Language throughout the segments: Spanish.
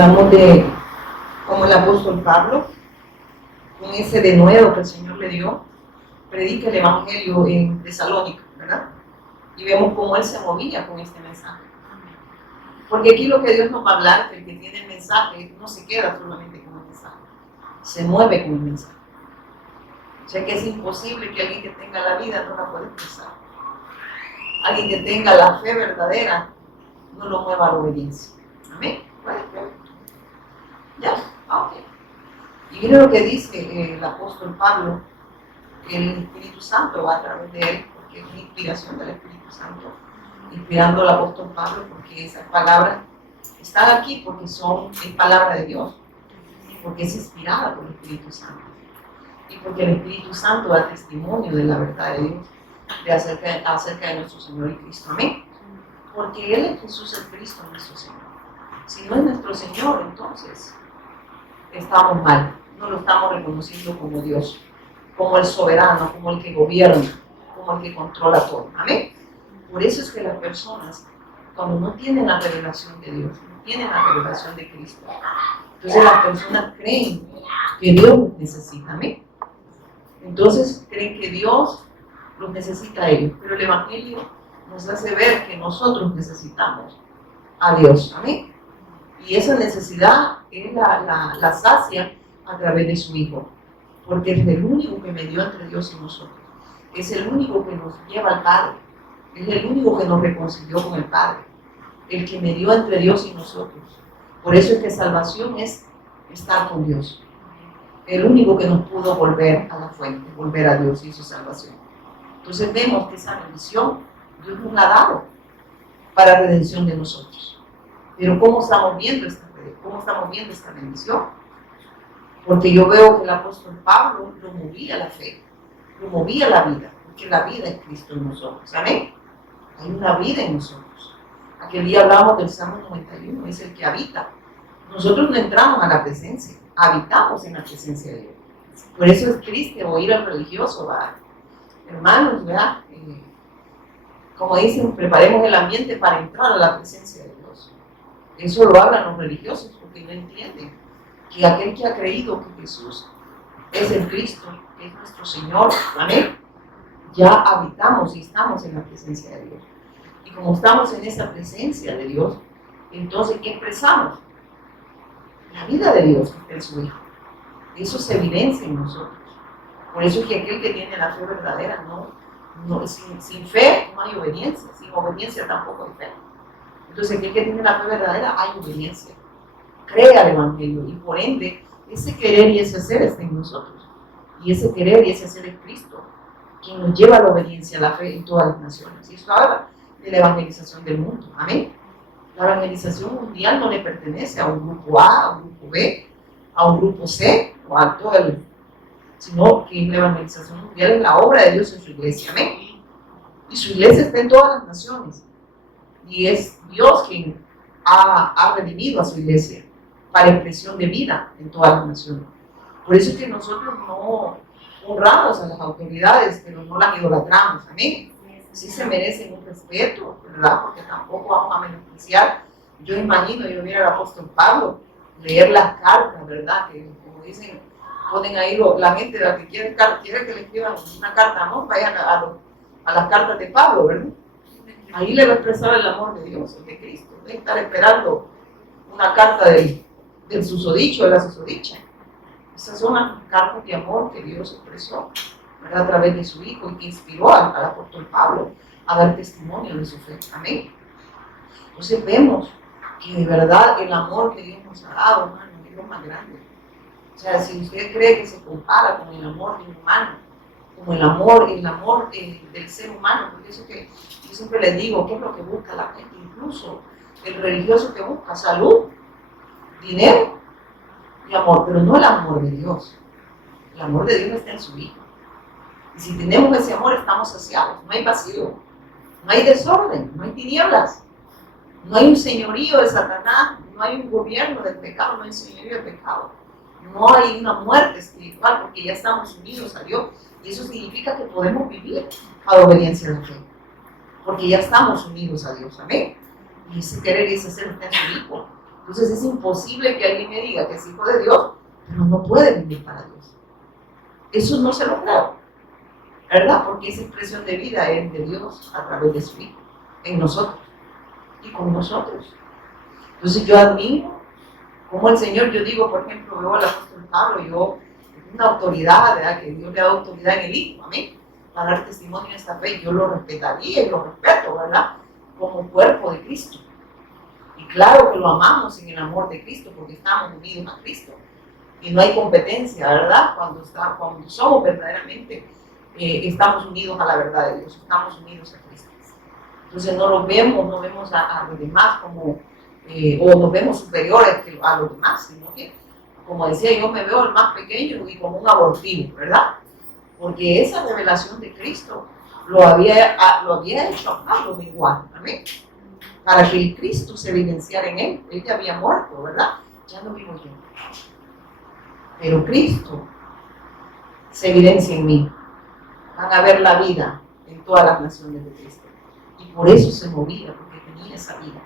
Hablamos de cómo el apóstol Pablo, con ese denuedo que el Señor le dio, predica el Evangelio en Tesalónica, ¿verdad? Y vemos cómo él se movía con este mensaje. Porque aquí lo que Dios nos va a hablar, que el que tiene el mensaje no se queda solamente con el mensaje, se mueve con el mensaje. O sea que es imposible que alguien que tenga la vida no la pueda expresar. Alguien que tenga la fe verdadera no lo mueva a la obediencia. Amén. ¿Ya? Ok. Y mire lo que dice el apóstol Pablo, que el Espíritu Santo va a través de él, porque es una inspiración del Espíritu Santo, inspirando al apóstol Pablo, porque esas palabras están aquí porque es palabra de Dios, porque es inspirada por el Espíritu Santo, y porque el Espíritu Santo da testimonio de la verdad de Dios, acerca de nuestro Señor y Cristo. Amén. Porque Él es Jesús el Cristo, nuestro Señor. Si no es nuestro Señor, entonces estamos mal, no lo estamos reconociendo como Dios, como el soberano, como el que gobierna, como el que controla todo. Amén. Por eso es que las personas, cuando no tienen la revelación de Dios, no tienen la revelación de Cristo, entonces las personas creen que Dios los necesita. Amén. Entonces creen que Dios los necesita a ellos, pero el Evangelio nos hace ver que nosotros necesitamos a Dios. Amén. Y esa necesidad Él la sacia a través de su Hijo, porque es el único que medió entre Dios y nosotros, es el único que nos lleva al Padre, es el único que nos reconcilió con el Padre, el que medió entre Dios y nosotros. Por eso es que salvación es estar con Dios, el único que nos pudo volver a la fuente, volver a Dios, y su salvación. Entonces vemos que esa bendición Dios nos la ha dado para redención de nosotros. Pero ¿cómo estamos viendo esta bendición? Porque yo veo que el apóstol Pablo lo movía la fe, lo movía la vida, porque la vida es Cristo en nosotros. ¿Amén? Hay una vida en nosotros. Aquel día hablamos del Salmo 91, es el que habita. Nosotros no entramos a la presencia, habitamos en la presencia de Dios. Por eso es triste oír al religioso, ¿verdad? Hermanos, ¿verdad? Como dicen, preparemos el ambiente para entrar a la presencia de Dios. Eso lo hablan los religiosos porque no entienden que aquel que ha creído que Jesús es el Cristo, que es nuestro Señor, amén, ya habitamos y estamos en la presencia de Dios. Y como estamos en esa presencia de Dios, entonces, ¿qué expresamos? La vida de Dios que está en su Hijo. Eso se evidencia en nosotros. Por eso es que aquel que tiene la fe verdadera, sin fe no hay obediencia, sin obediencia tampoco hay fe. Entonces, aquel que tiene la fe verdadera, hay obediencia. Cree al Evangelio y por ende, ese querer y ese hacer está en nosotros. Y ese querer y ese hacer es Cristo, quien nos lleva a la obediencia, a la fe en todas las naciones. Y eso habla de la evangelización del mundo. Amén. La evangelización mundial no le pertenece a un grupo A, a un grupo B, a un grupo C o a todo el, sino que la evangelización mundial es la obra de Dios en su iglesia. Amén. Y su iglesia está en todas las naciones. Y es Dios quien ha redimido a su iglesia para expresión de vida en todas las naciones. Por eso es que nosotros no honramos a las autoridades, pero no las idolatramos. Amén. Sí se merecen un respeto, ¿verdad? Porque tampoco vamos a menospreciar. Yo imagino, yo miro al apóstol Pablo leer las cartas, ¿verdad? Que como dicen, ponen ahí la gente la que quiere que le escriban una carta, ¿no? Vayan a las cartas de Pablo, ¿verdad? Ahí le va a expresar el amor de Dios, el de Cristo. Debe estar esperando una carta del susodicho, de la susodicha. Esas son las cartas de amor que Dios expresó, ¿verdad? A través de su Hijo y que inspiró al apóstol Pablo a dar testimonio de su fe. Amén. Entonces vemos que de verdad el amor que Dios nos ha dado, hermano, es lo más grande. O sea, si usted cree que se compara con el amor de un humano, como el amor del ser humano, porque eso que yo siempre les digo, ¿qué es lo que busca la gente? Incluso el religioso que busca salud, dinero y amor, pero no el amor de Dios. El amor de Dios está en su Hijo. Y si tenemos ese amor, estamos saciados, no hay vacío, no hay desorden, no hay tinieblas, no hay un señorío de Satanás, no hay un gobierno del pecado, no hay un señorío del pecado, no hay una muerte espiritual, porque ya estamos unidos a Dios. Y eso significa que podemos vivir a la obediencia de la fe, porque ya estamos unidos a Dios. Amén. Y ese querer y ese hacer está en su Hijo. Entonces es imposible que alguien me diga que es hijo de Dios, pero no puede vivir para Dios. Eso no se lo creo, ¿verdad? Porque esa expresión de vida es de Dios a través de su Hijo, en nosotros y con nosotros. Entonces yo admiro como el Señor, yo digo, por ejemplo, veo al apóstol Pablo, yo, una autoridad, ¿verdad? Que Dios le ha dado autoridad en el Hijo, amén, para dar testimonio de esta fe, yo lo respetaría y lo respeto, ¿verdad? Como cuerpo de Cristo. Y claro que lo amamos en el amor de Cristo, porque estamos unidos a Cristo. Y no hay competencia, ¿verdad? Cuando somos verdaderamente, estamos unidos a la verdad de Dios, estamos unidos a Cristo. Entonces no vemos a los demás como, o nos vemos superiores a los demás, sino que, como decía, yo me veo el más pequeño y como un abortivo, ¿verdad? Porque esa revelación de Cristo lo había hecho a Pablo menguar, amén, para que el Cristo se evidenciara en él ya había muerto, ¿verdad? Ya no vivo yo, pero Cristo se evidencia en mí. Van a ver la vida en todas las naciones de Cristo. Y por eso se movía, porque tenía esa vida,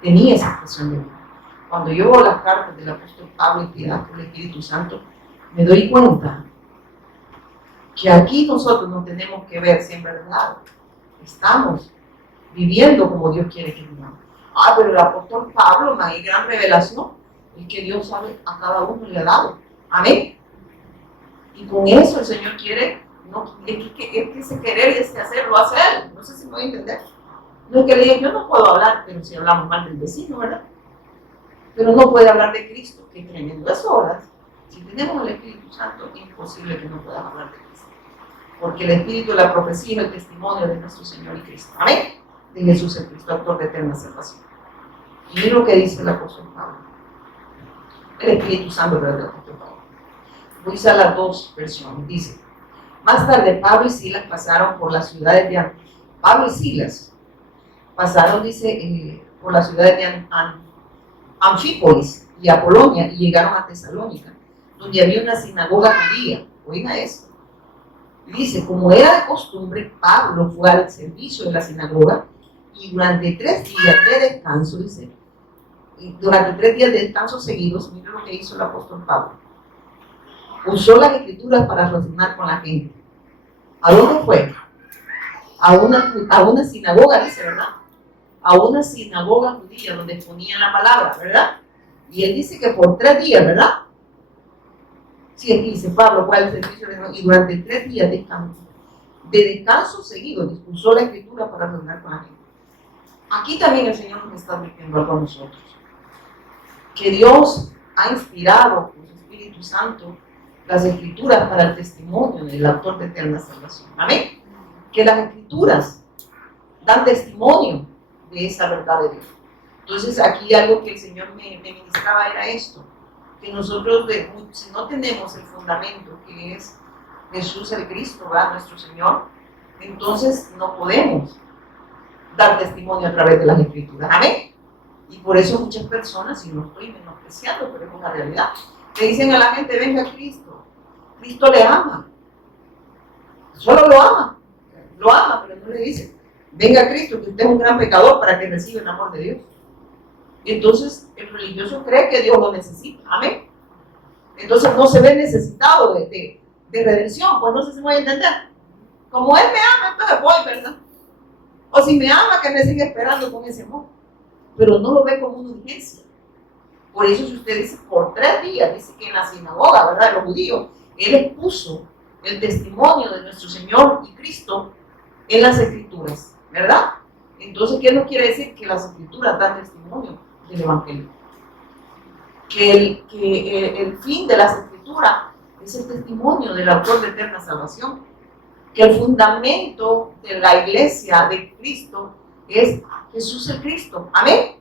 tenía esa expresión de vida. Cuando yo veo las cartas del apóstol Pablo inspiradas por el Espíritu Santo, me doy cuenta que aquí nosotros nos tenemos que ver si en verdad estamos viviendo como Dios quiere que vivamos. Pero el apóstol Pablo, una gran revelación, es que Dios sabe a cada uno le ha dado. Amén. Y con eso el Señor quiere, no, es que ese querer y ese hacer lo hace Él. No sé si me voy a entender. No es que le diga, yo no puedo hablar, pero si hablamos mal del vecino, ¿verdad? Pero no puede hablar de Cristo, qué tremendo es horas. Si tenemos el Espíritu Santo, es imposible que no puedas hablar de Cristo. Porque el Espíritu de la profecía es el testimonio de nuestro Señor y Cristo. Amén. De Jesús el Cristo, autor de eterna salvación. Y mira lo que dice el apóstol Pablo. El Espíritu Santo, pero el apóstol Pablo. Voy a usar las dos versiones. Dice, más tarde Pablo y Silas pasaron por las ciudades de Pablo y Silas pasaron, dice, por las ciudades de Anfípolis y Apolonia y llegaron a Tesalónica, donde había una sinagoga judía. Oiga esto. Dice, como era de costumbre, Pablo fue al servicio de la sinagoga y durante 3 días de descanso, dice, y durante 3 días de descanso seguidos, mira lo que hizo el apóstol Pablo. Usó las escrituras para razonar con la gente. ¿A dónde fue? A una sinagoga, dice, ¿verdad? A una sinagoga judía donde exponían la palabra, ¿verdad? Y él dice que por 3 días, ¿verdad? Sí, aquí dice Pablo, fue al servicio y durante 3 días de descanso seguido, usó la escritura para razonar con la gente. Aquí también el Señor nos está advirtiendo algo a nosotros. Que Dios ha inspirado con su Espíritu Santo las escrituras para el testimonio del autor de eterna salvación. Amén. Que las escrituras dan testimonio de esa verdad de Dios. Entonces aquí algo que el Señor me ministraba era esto, que nosotros si no tenemos el fundamento que es Jesús el Cristo, ¿verdad? Nuestro Señor, entonces no podemos dar testimonio a través de las escrituras. Amén. Y por eso muchas personas, y no estoy menospreciando, pero es una realidad, le dicen a la gente, venga a Cristo. Cristo le ama. Solo lo ama, pero no le dice, venga a Cristo, que usted es un gran pecador para que reciba el amor de Dios. Y entonces el religioso cree que Dios lo necesita. Amén. Entonces no se ve necesitado de redención, pues no sé si me voy a entender. Como Él me ama, entonces voy, ¿verdad? O si me ama, que me siga esperando con ese amor. Pero no lo ve como una urgencia. Por eso si usted dice, por 3 días, dice que en la sinagoga, ¿verdad?, de los judíos, Él expuso el testimonio de nuestro Señor y Cristo en las Escrituras, ¿verdad? Entonces, ¿qué nos quiere decir? Que las Escrituras dan testimonio del Evangelio. Que el fin de las Escrituras es el testimonio del autor de eterna salvación. Que el fundamento de la iglesia de Cristo es Jesús el Cristo. Amén.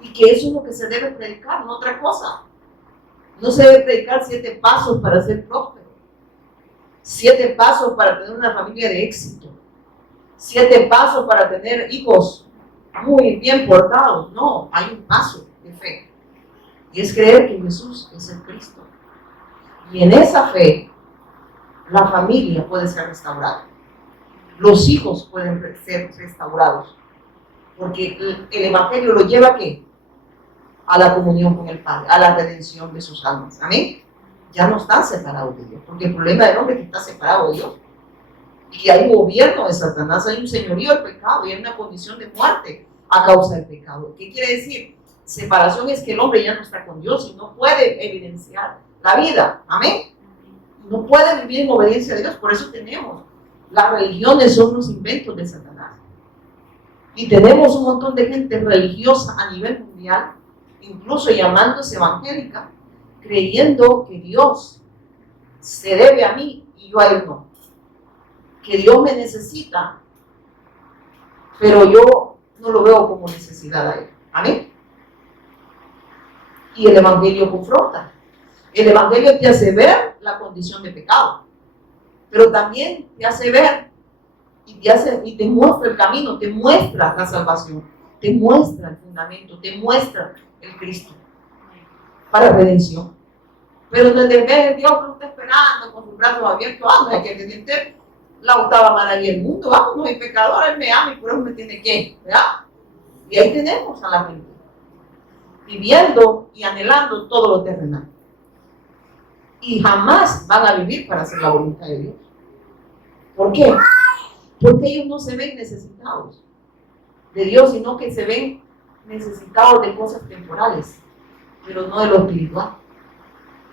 Y que eso es lo que se debe predicar, no otra cosa. No se debe predicar 7 pasos para ser próspero. 7 pasos para tener una familia de éxito. 7 pasos para tener hijos muy bien portados. No, hay un paso de fe. Y es creer que Jesús es el Cristo. Y en esa fe, la familia puede ser restaurada. Los hijos pueden ser restaurados. Porque el Evangelio lo lleva ¿a qué? a la comunión con el Padre, a la redención de sus almas. Amén. Ya no están separados de Dios, porque el problema del hombre es que está separado de Dios. Y hay un gobierno de Satanás, hay un señorío del pecado y hay una condición de muerte a causa del pecado. ¿Qué quiere decir? Separación es que el hombre ya no está con Dios y no puede evidenciar la vida. Amén. No puede vivir en obediencia a Dios. Por eso tenemos las religiones, son los inventos de Satanás. Y tenemos un montón de gente religiosa a nivel mundial, incluso llamándose evangélica, creyendo que Dios se debe a mí y yo a Él no. Que Dios me necesita, pero yo no lo veo como necesidad a Él. Amén. Y el Evangelio confronta. El Evangelio te hace ver la condición de pecado, pero también te hace ver y te muestra el camino, te muestra la salvación, te muestra el fundamento, te muestra el Cristo para redención. Pero desde que Dios lo está esperando con sus brazos abiertos, no hay que decirte la octava maravilla del mundo, vamos, no hay pecador, Él me ama y por eso me tiene que, ¿verdad? Y ahí tenemos a la gente viviendo y anhelando todo lo terrenal. Y jamás van a vivir para hacer la voluntad de Dios. ¿Por qué? Porque ellos no se ven necesitados de Dios, sino que se ven necesitados de cosas temporales, pero no de lo espiritual.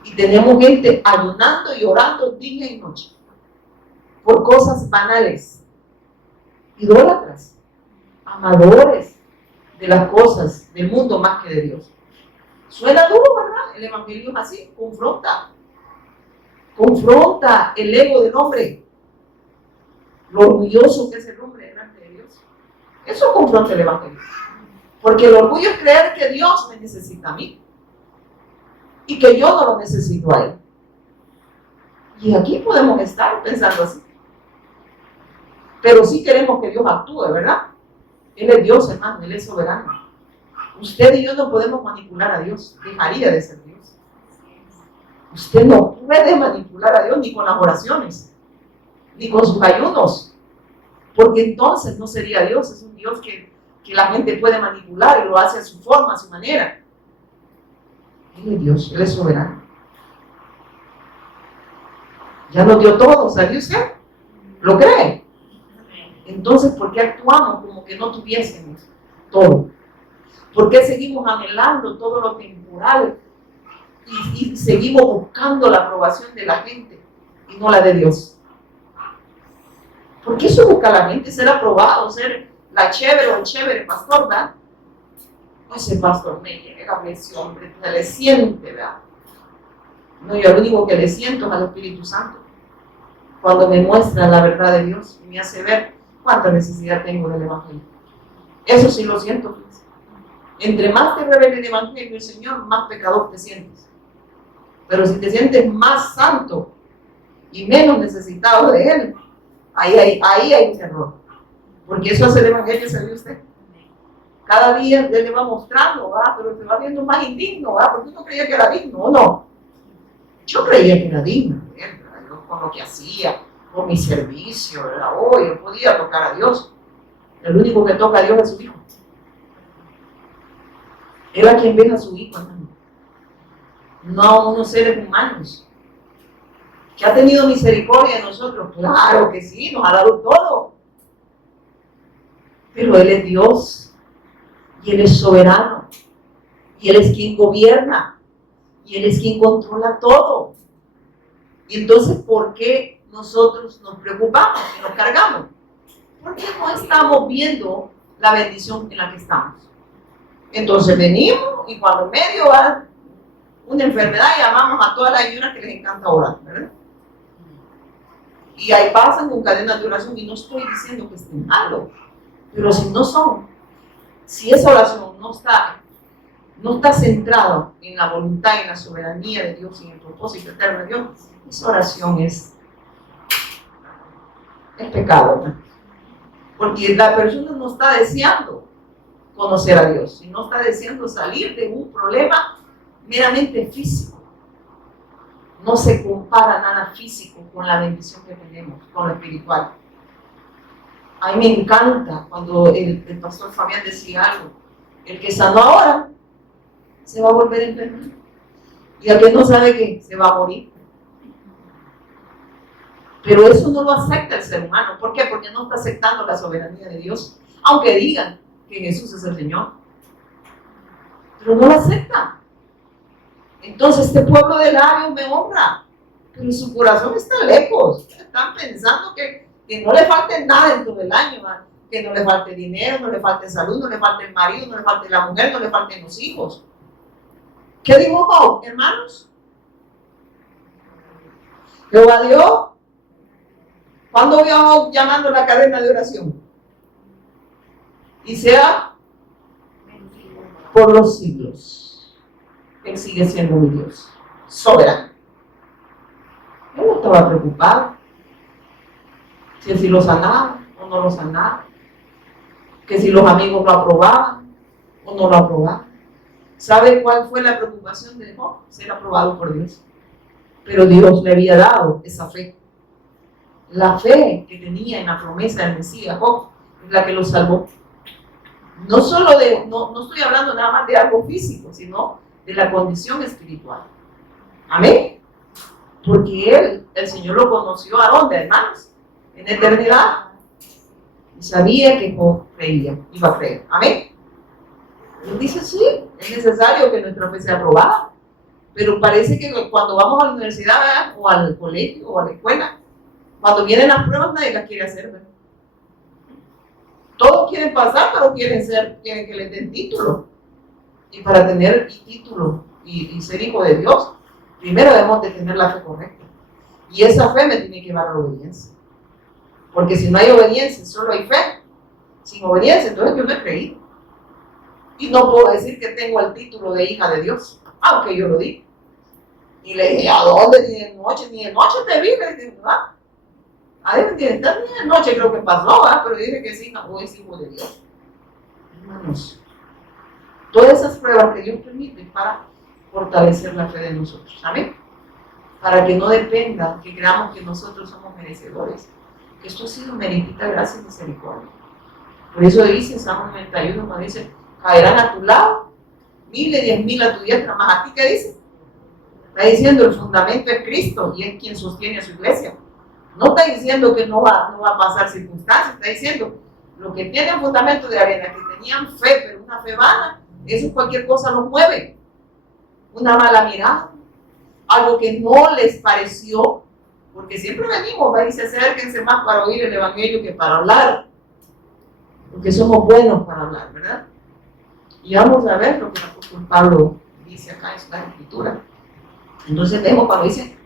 Y tenemos gente ayunando y orando día y noche por cosas banales, idólatras, amadores de las cosas del mundo más que de Dios. Suena duro, ¿verdad? El Evangelio es así, confronta el ego del hombre, lo orgulloso que es el hombre delante de Dios. Eso confronta el Evangelio. Porque el orgullo es creer que Dios me necesita a mí y que yo no lo necesito a Él. Y aquí podemos estar pensando así. Pero sí queremos que Dios actúe, ¿verdad? Él es Dios, hermano, Él es soberano. Usted y yo no podemos manipular a Dios, dejaría de ser Dios. Usted no puede manipular a Dios ni con las oraciones, ni con sus ayunos, porque entonces no sería Dios, es un Dios que la gente puede manipular y lo hace a su forma, a su manera. Él es Dios, Él es soberano. Ya nos dio todo, ¿sabe usted? ¿Lo cree? Entonces, ¿por qué actuamos como que no tuviésemos todo? ¿Por qué seguimos anhelando todo lo temporal y seguimos buscando la aprobación de la gente y no la de Dios? ¿Por qué eso busca la gente? Ser aprobado, ser la chévere o el chévere pastor, ¿verdad? No, ese pastor me llega, ese hombre, se le siente, ¿verdad? No, yo lo único que le siento es al Espíritu Santo. Cuando me muestra la verdad de Dios y me hace ver cuánta necesidad tengo del Evangelio. Eso sí lo siento, pues. Entre más te revele el Evangelio del Señor, más pecador te sientes. Pero si te sientes más santo y menos necesitado de Él, ahí hay un error. Porque eso hace el Evangelio, ¿sabe usted? Cada día Él le va mostrando, ¿va? Pero se va viendo más indigno, ¿va? Porque uno creía que era digno, ¿o no? Yo creía que era digno, ¿verdad? Yo, con lo que hacía, con mi servicio, ¿verdad? Oh, yo podía tocar a Dios. El único que toca a Dios es su Hijo. Él a quien ve a su Hijo, hermano. No a unos seres humanos. ¿Que ha tenido misericordia de nosotros? Claro que sí, nos ha dado todo. Pero Él es Dios. Y Él es soberano. Y Él es quien gobierna. Y Él es quien controla todo. Y entonces, ¿por qué nosotros nos preocupamos y nos cargamos? Porque no estamos viendo la bendición en la que estamos. Entonces venimos y cuando en medio va una enfermedad llamamos a todas las ayunas que les encanta orar, ¿verdad? Y ahí pasan con cadenas de oración y no estoy diciendo que estén malos, pero si no son, si esa oración no está centrada en la voluntad y en la soberanía de Dios y en el propósito eterno de Dios, esa oración es pecado, ¿no? Porque la persona no está deseando conocer a Dios, sino está deseando salir de un problema meramente físico. No se compara nada físico con la bendición que tenemos, con lo espiritual. A mí me encanta cuando el pastor Fabián decía algo: el que sanó ahora, se va a volver a enfermar. Y aquel no sabe que se va a morir. Pero eso no lo acepta el ser humano. ¿Por qué? Porque no está aceptando la soberanía de Dios. Aunque digan que Jesús es el Señor. Pero no lo acepta. Entonces este pueblo de labios me honra. Pero su corazón está lejos. Están pensando que no le falte nada dentro del año. Que no le falte dinero, no le falte salud, no le falte el marido, no le falte la mujer, no le falten los hijos. ¿Qué dijo Job, hermanos? Jehová Dios. ¿Cuándo vio a Job llamando la cadena de oración? Y sea por los siglos. Él sigue siendo mi Dios, soberano. Él no estaba preocupado si lo sanaba o no lo sanaba, que si los amigos lo aprobaban o no lo aprobaban. ¿Sabe cuál fue la preocupación de Job? Ser aprobado por Dios. Pero Dios le había dado esa fe. La fe que tenía en la promesa del Mesías, Job, es la que lo salvó. No solo no estoy hablando nada más de algo físico, sino de la condición espiritual. Amén. Porque el Señor lo conoció ¿a dónde, hermanos? En eternidad. Y sabía que Job creía, iba a creer. Amén. Él dice, sí, es necesario que nuestra fe sea aprobada. Pero parece que cuando vamos a la universidad, ¿verdad? O al colegio o a la escuela, cuando vienen las pruebas nadie las quiere hacer, ¿verdad? Todos quieren pasar, pero quieren que les den título. Y para tener título y ser hijo de Dios, primero debemos de tener la fe correcta. Y esa fe me tiene que llevar a la obediencia. Porque si no hay obediencia, solo hay fe. Sin obediencia, entonces yo no he creído. Y no puedo decir que tengo el título de hija de Dios, aunque yo lo di. Y le dije, ¿a dónde? Ni de noche te vi. Le dije, ¿ah? Ni de noche creo que pasó, ¿ah? Pero dije que sí, no es hijo de Dios. Hermanos, todas esas pruebas que Dios permite para fortalecer la fe de nosotros. ¿Amén? Para que no dependa, que creamos que nosotros somos merecedores. Que esto ha sido meritita gracia y misericordia. Por eso dice Salmo 91, cuando dice, caerán a tu lado, 1000 y 10,000 a tu diestra, más a ti, ¿qué dice? Está diciendo el fundamento es Cristo y es quien sostiene a su iglesia. No está diciendo que no va a pasar circunstancias, está diciendo lo que tienen fundamento de arena, que tenían fe, pero una fe vana, eso cualquier cosa los mueve. Una mala mirada, algo que no les pareció, porque siempre venimos, va y se acérquense más para oír el evangelio que para hablar, porque somos buenos para hablar, ¿verdad? Y vamos a ver lo que el apóstol Pablo dice acá en la escritura. Entonces vemos cuando dice,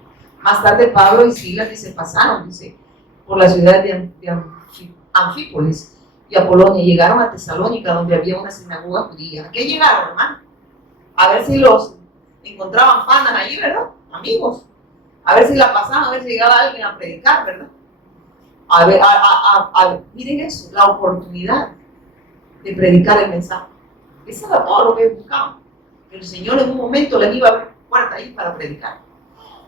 más tarde Pablo y Silas pasaron, por la ciudad de Anfípolis y Apolonia, llegaron a Tesalónica, donde había una sinagoga judía. ¿A qué llegaron, hermano? A ver si los encontraban panas ahí, ¿verdad? Amigos. A ver si la pasaban, a ver si llegaba alguien a predicar, ¿verdad? A ver, miren eso, la oportunidad de predicar el mensaje. Eso era todo lo que buscaban. Que el Señor en un momento les iba a abrir puerta ahí para predicar.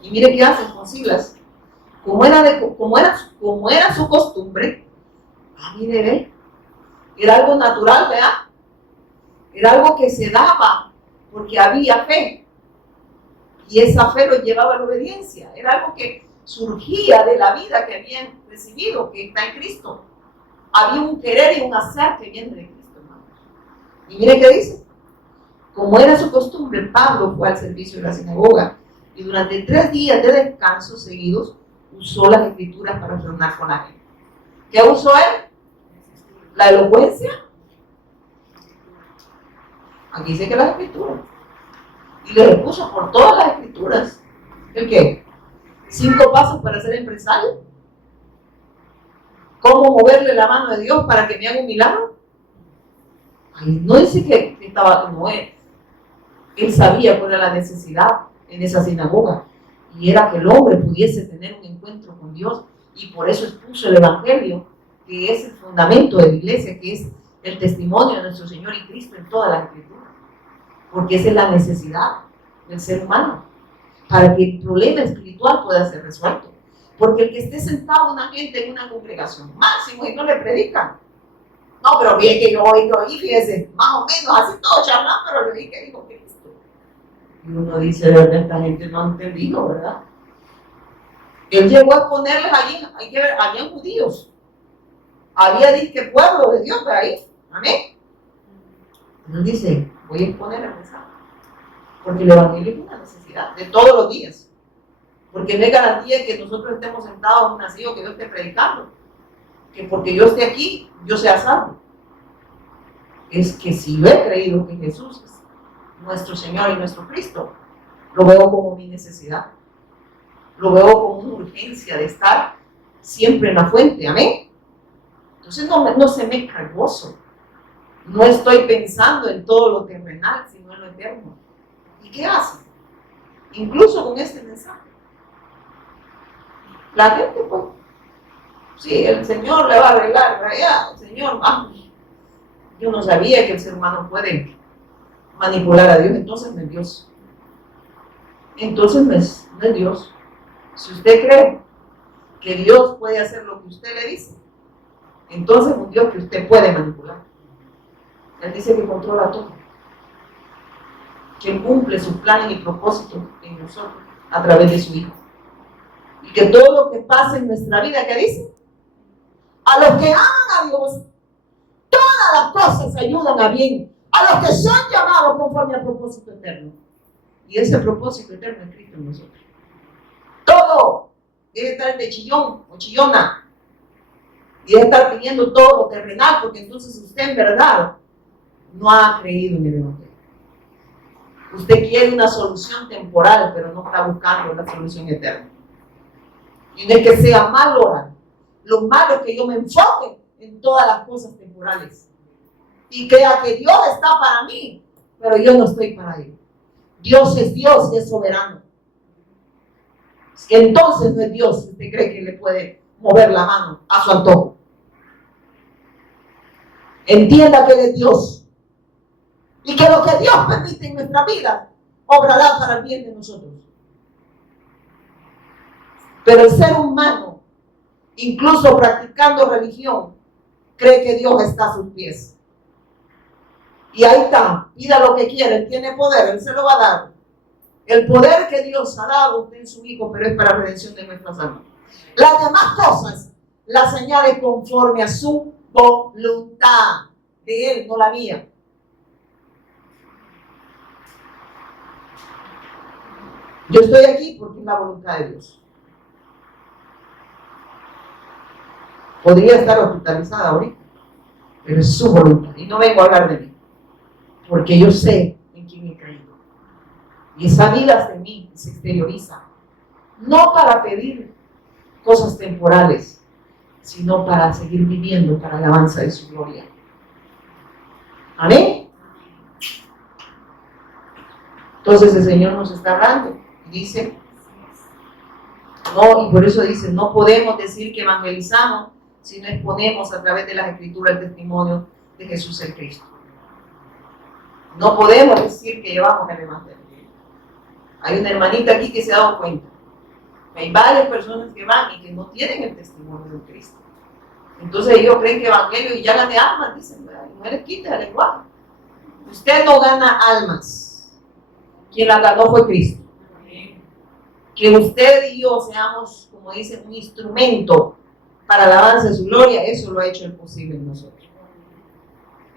Y mire qué hacen con Silas. Como era su costumbre, mire, ve, era algo natural, ¿verdad? Era algo que se daba porque había fe. Y esa fe lo llevaba a la obediencia. Era algo que surgía de la vida que habían recibido, que está en Cristo. Había un querer y un hacer que viene de Cristo, hermano. Y mire qué dice. Como era su costumbre, Pablo fue al servicio de la sinagoga y durante 3 días de descanso seguidos usó las escrituras para frenar con la gente. ¿Qué usó él? ¿La elocuencia? Aquí dice que las escrituras. Y le expuso por todas las escrituras. ¿El qué? 5 pasos para ser empresario. ¿Cómo moverle la mano de Dios para que me haga un milagro? No dice que estaba como él sabía cuál era la necesidad en esa sinagoga. Y era que el hombre pudiese tener un encuentro con Dios. Y por eso expuso el evangelio, que es el fundamento de la iglesia, que es el testimonio de nuestro Señor y Cristo en toda la escritura. Porque esa es la necesidad del ser humano, para que el problema espiritual pueda ser resuelto. Porque el que esté sentado una gente en una congregación, máximo, y no le predican. No, pero bien que yo oí, fíjese, más o menos, así todo charlando, pero le dije que dijo Cristo. Y uno dice, de verdad, esta gente no ha entendido, ¿verdad? Él llegó a exponerles allí, hay que ver, habían judíos. Había disque pueblo de Dios por ahí. Amén. Él dice, voy a exponer el mensaje. Porque el evangelio es una necesidad de todos los días. Porque no hay garantía que nosotros estemos sentados en un asilo que yo esté predicando. Que porque yo esté aquí, yo sea salvo. Es que si yo he creído que Jesús es nuestro Señor y nuestro Cristo, lo veo como mi necesidad. Lo veo como una urgencia de estar siempre en la fuente. Amén. Entonces no se mezcla el gozo. No estoy pensando en todo lo terrenal, sino en lo eterno. ¿Y qué hace? Incluso con este mensaje. La gente, pues, sí, el Señor le va a arreglar, ¿verdad? El Señor, yo no sabía que el ser humano puede manipular a Dios, entonces no es Dios. Entonces no es Dios. Si usted cree que Dios puede hacer lo que usted le dice, entonces es un Dios que usted puede manipular. Él dice que controla todo, que cumple sus planes y propósitos en nosotros a través de su Hijo. Y que todo lo que pasa en nuestra vida, ¿qué dice? A los que aman a Dios, todas las cosas ayudan a bien. A los que son llamados conforme al propósito eterno. Y ese propósito eterno es Cristo en nosotros. Todo debe estar de chillón o chillona. Y debe estar pidiendo todo lo terrenal, porque entonces usted en verdad no ha creído en el Evangelio. Usted quiere una solución temporal, pero no está buscando la solución eterna. Y no es que sea malo orar. Lo malo es que yo me enfoque en todas las cosas temporales. Y crea que Dios está para mí, pero yo no estoy para Él. Dios y es soberano. Entonces no es Dios si usted cree que le puede mover la mano a su antojo. Entienda que Él es Dios. Y que lo que Dios permite en nuestra vida obrará para el bien de nosotros. Pero el ser humano, incluso practicando religión, cree que Dios está a sus pies. Y ahí está, pida lo que quiera, Él tiene poder, Él se lo va a dar. El poder que Dios ha dado usted en su Hijo, pero es para la redención de nuestras almas. Las demás cosas las señale conforme a su voluntad de Él, no la mía. Yo estoy aquí porque es la voluntad de Dios. Podría estar hospitalizada ahorita, pero es su voluntad. Y no vengo a hablar de mí, porque yo sé en quién he creído. Y esa vida de mí se exterioriza, no para pedir cosas temporales, sino para seguir viviendo para la alabanza de su gloria. Amén. Entonces el Señor nos está hablando y dice, no, y por eso dice, no podemos decir que evangelizamos si no exponemos a través de las Escrituras el testimonio de Jesús el Cristo. No podemos decir que llevamos el Evangelio. Hay una hermanita aquí que se ha dado cuenta. Hay varias personas que van y que no tienen el testimonio de Cristo. Entonces ellos creen que Evangelio y ya gané almas, dicen, no les quita el lenguaje. Usted no gana almas. Quien la ganó fue Cristo. Que usted y yo seamos, como dicen, un instrumento para la alabanza de su gloria, eso lo ha hecho el posible en nosotros.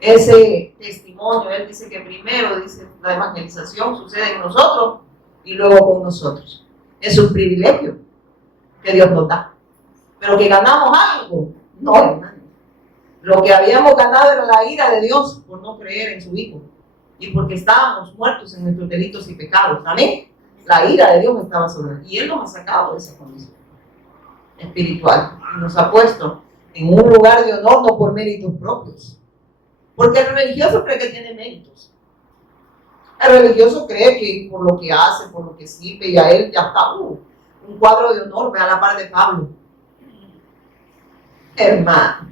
Ese testimonio, él dice que primero, dice, la evangelización sucede en nosotros y luego con nosotros. Es un privilegio que Dios nos da. Pero que ganamos algo, no, hermano. Lo que habíamos ganado era la ira de Dios por no creer en su Hijo y porque estábamos muertos en nuestros delitos y pecados. Amén. La ira de Dios estaba sobre él y Él nos ha sacado de esa condición espiritual y nos ha puesto en un lugar de honor, no por méritos propios. Porque el religioso cree que tiene méritos. El religioso cree que por lo que hace, por lo que sirve, y a él ya está un cuadro de honor, ve a la par de Pablo. Hermano,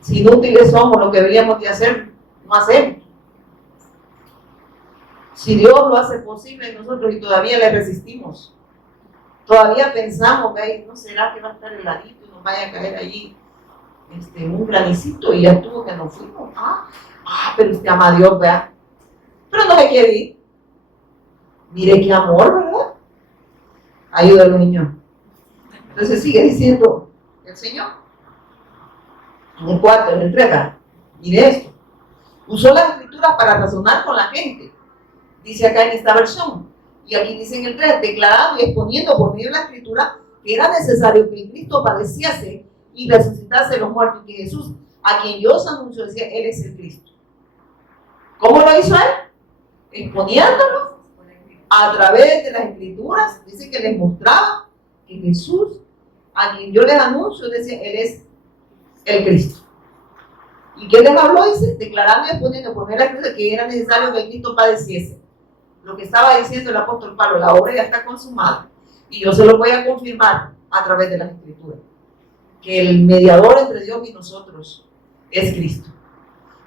si inútiles somos, lo que deberíamos de hacer, no hacemos. Si Dios lo hace posible en nosotros y todavía le resistimos, todavía pensamos que no será que va a estar heladito y nos vaya a caer allí un granicito y ya estuvo que nos fuimos. Pero usted ama a Dios, ¿verdad? Pero no se quiere ir. Mire qué amor, ¿verdad? Ayúdalo, Señor. Entonces sigue diciendo el Señor. En el 4, en el 3, mire esto. Usó las escrituras para razonar con la gente. Dice acá en esta versión. Y aquí dice en el 3, declarando y exponiendo por medio de la escritura que era necesario que el Cristo padeciese y resucitase de los muertos, y que Jesús, a quien Dios anunció, decía, Él es el Cristo. ¿Cómo lo hizo Él? Exponiéndolo a través de las escrituras. Dice que les mostraba que Jesús, a quien yo les anuncio, decía, Él es el Cristo. ¿Y qué les habló? Dice, declarando y exponiendo por medio de la escritura que era necesario que el Cristo padeciese. Lo que estaba diciendo el apóstol Pablo, la obra ya está consumada. Y yo se lo voy a confirmar a través de las escrituras. Que el mediador entre Dios y nosotros es Cristo.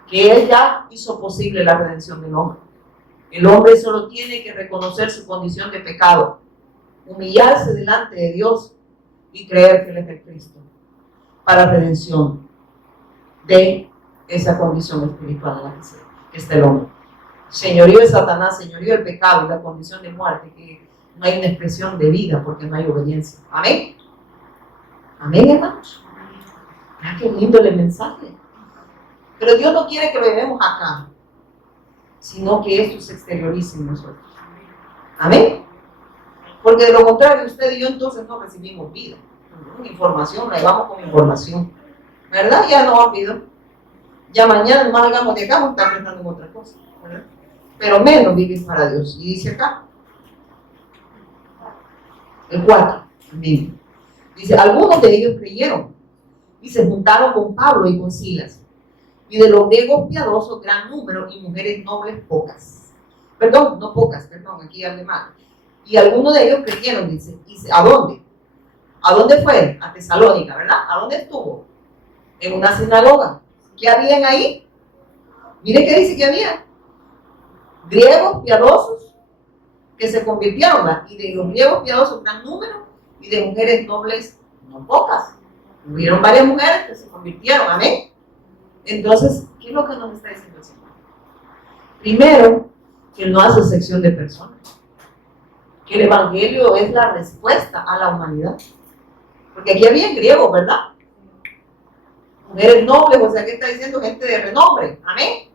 Que Él ya hizo posible la redención del hombre. El hombre solo tiene que reconocer su condición de pecado, humillarse delante de Dios y creer que Él es el Cristo para redención de esa condición espiritual en la que está el hombre. Señorío de Satanás, señorío del pecado y la condición de muerte, que no hay una expresión de vida porque no hay obediencia. Amén. Amén, hermanos. Ah, qué lindo el mensaje. Pero Dios no quiere que lo llevemos acá, sino que esto se exteriorice en nosotros. Amén. Porque de lo contrario, usted y yo entonces no recibimos vida. Información, la llevamos como información. ¿Verdad? Ya no olvido. Ya mañana más hagamos de acá, vamos a estar pensando en otra cosa. ¿Verdad? Pero menos vivir para Dios. Y dice acá, el 4, amén. Dice, algunos de ellos creyeron y se juntaron con Pablo y con Silas. Y de los griegos piadosos, gran número, y mujeres nobles, pocas. Perdón, no pocas, perdón, aquí hay mal. Y algunos de ellos creyeron, dice, ¿a dónde? ¿A dónde fue? A Tesalónica, ¿verdad? ¿A dónde estuvo? En una sinagoga. ¿Qué habían ahí? Mire qué dice que había. Griegos piadosos que se convirtieron, ¿verdad? Y de los griegos piadosos, gran número, y de mujeres nobles, no pocas. Hubieron varias mujeres que se convirtieron, amén. Entonces, ¿qué es lo que nos está diciendo el Señor? Primero, que no hace sección de personas. Que el Evangelio es la respuesta a la humanidad. Porque aquí había griegos, ¿verdad? Mujeres nobles, o sea, ¿qué está diciendo? Gente de renombre, amén.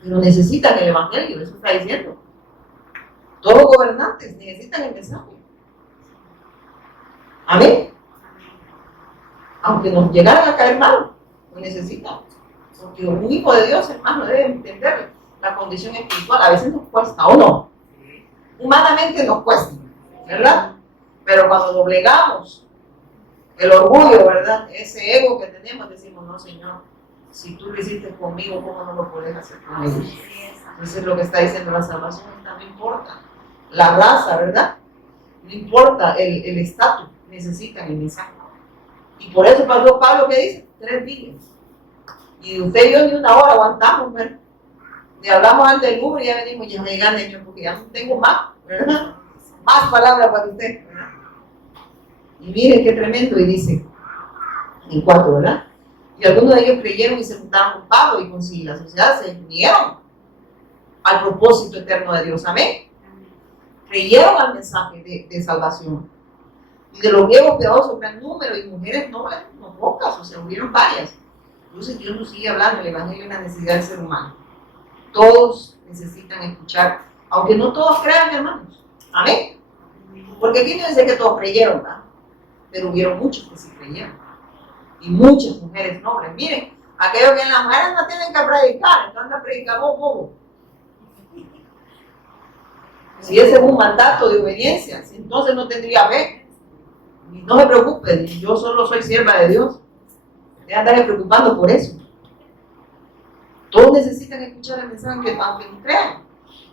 Pero necesitan el Evangelio, eso está diciendo. Todos los gobernantes necesitan el mensaje. Amén. Aunque nos llegaran a caer mal, lo necesitan. Porque un hijo de Dios, hermano, debe entender la condición espiritual. A veces nos cuesta, ¿o no? Humanamente nos cuesta, ¿verdad? Pero cuando doblegamos el orgullo, ¿verdad? Ese ego que tenemos, decimos, no, Señor, si tú lo hiciste conmigo, ¿cómo no lo puedes hacer con ellos? Entonces lo que está diciendo la salvación no importa la raza, ¿verdad? No importa el estatus, necesitan el mensaje. Y por eso pasó Pablo, que dice, 3 días. Y usted y yo ni una hora aguantamos, ¿verdad? Le hablamos al del Uber y ya venimos, ya me llegan de ellos, porque ya no tengo más, ¿verdad? Más palabras para usted, ¿verdad? Y miren qué tremendo, y dice, en 4, ¿verdad? Y algunos de ellos creyeron y se juntaron con Pablo y con Silas, o sea, se unieron al propósito eterno de Dios, amén. Creyeron al mensaje de salvación. Y de los griegos piadosos, gran número, y mujeres nobles, no pocas, o sea, hubieron varias. Entonces Dios nos sigue hablando, el Evangelio es una necesidad del ser humano. Todos necesitan escuchar, aunque no todos crean, hermanos. Amén. Porque aquí no dice que todos creyeron, ¿verdad? Pero hubieron muchos que sí creyeron. Y muchas mujeres nobles. Miren, aquellos que en las mujeres no tienen que predicar, entonces anda a predicar bobo. Si ese es un mandato de obediencia, entonces no tendría fe. Y no se preocupen, yo solo soy sierva de Dios. Debe andarse preocupando por eso. Todos necesitan escuchar el mensaje, aunque no crean.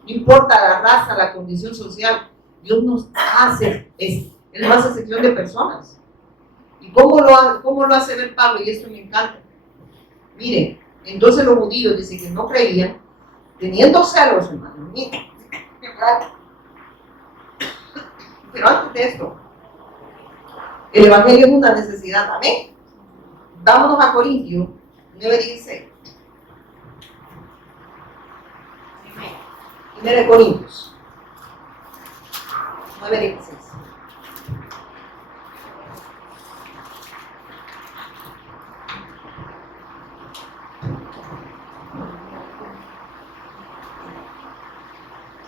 No importa la raza, la condición social, Dios nos hace, Él no hace sección de personas. ¿Y cómo lo hace ver Pablo? Y esto me encanta. Miren, entonces los judíos dicen que no creían, teniendo celos, hermano. Miren, pero antes de esto, el Evangelio es una necesidad, amén. Vámonos a Corintios 9:16. 1 Corintios 9:16.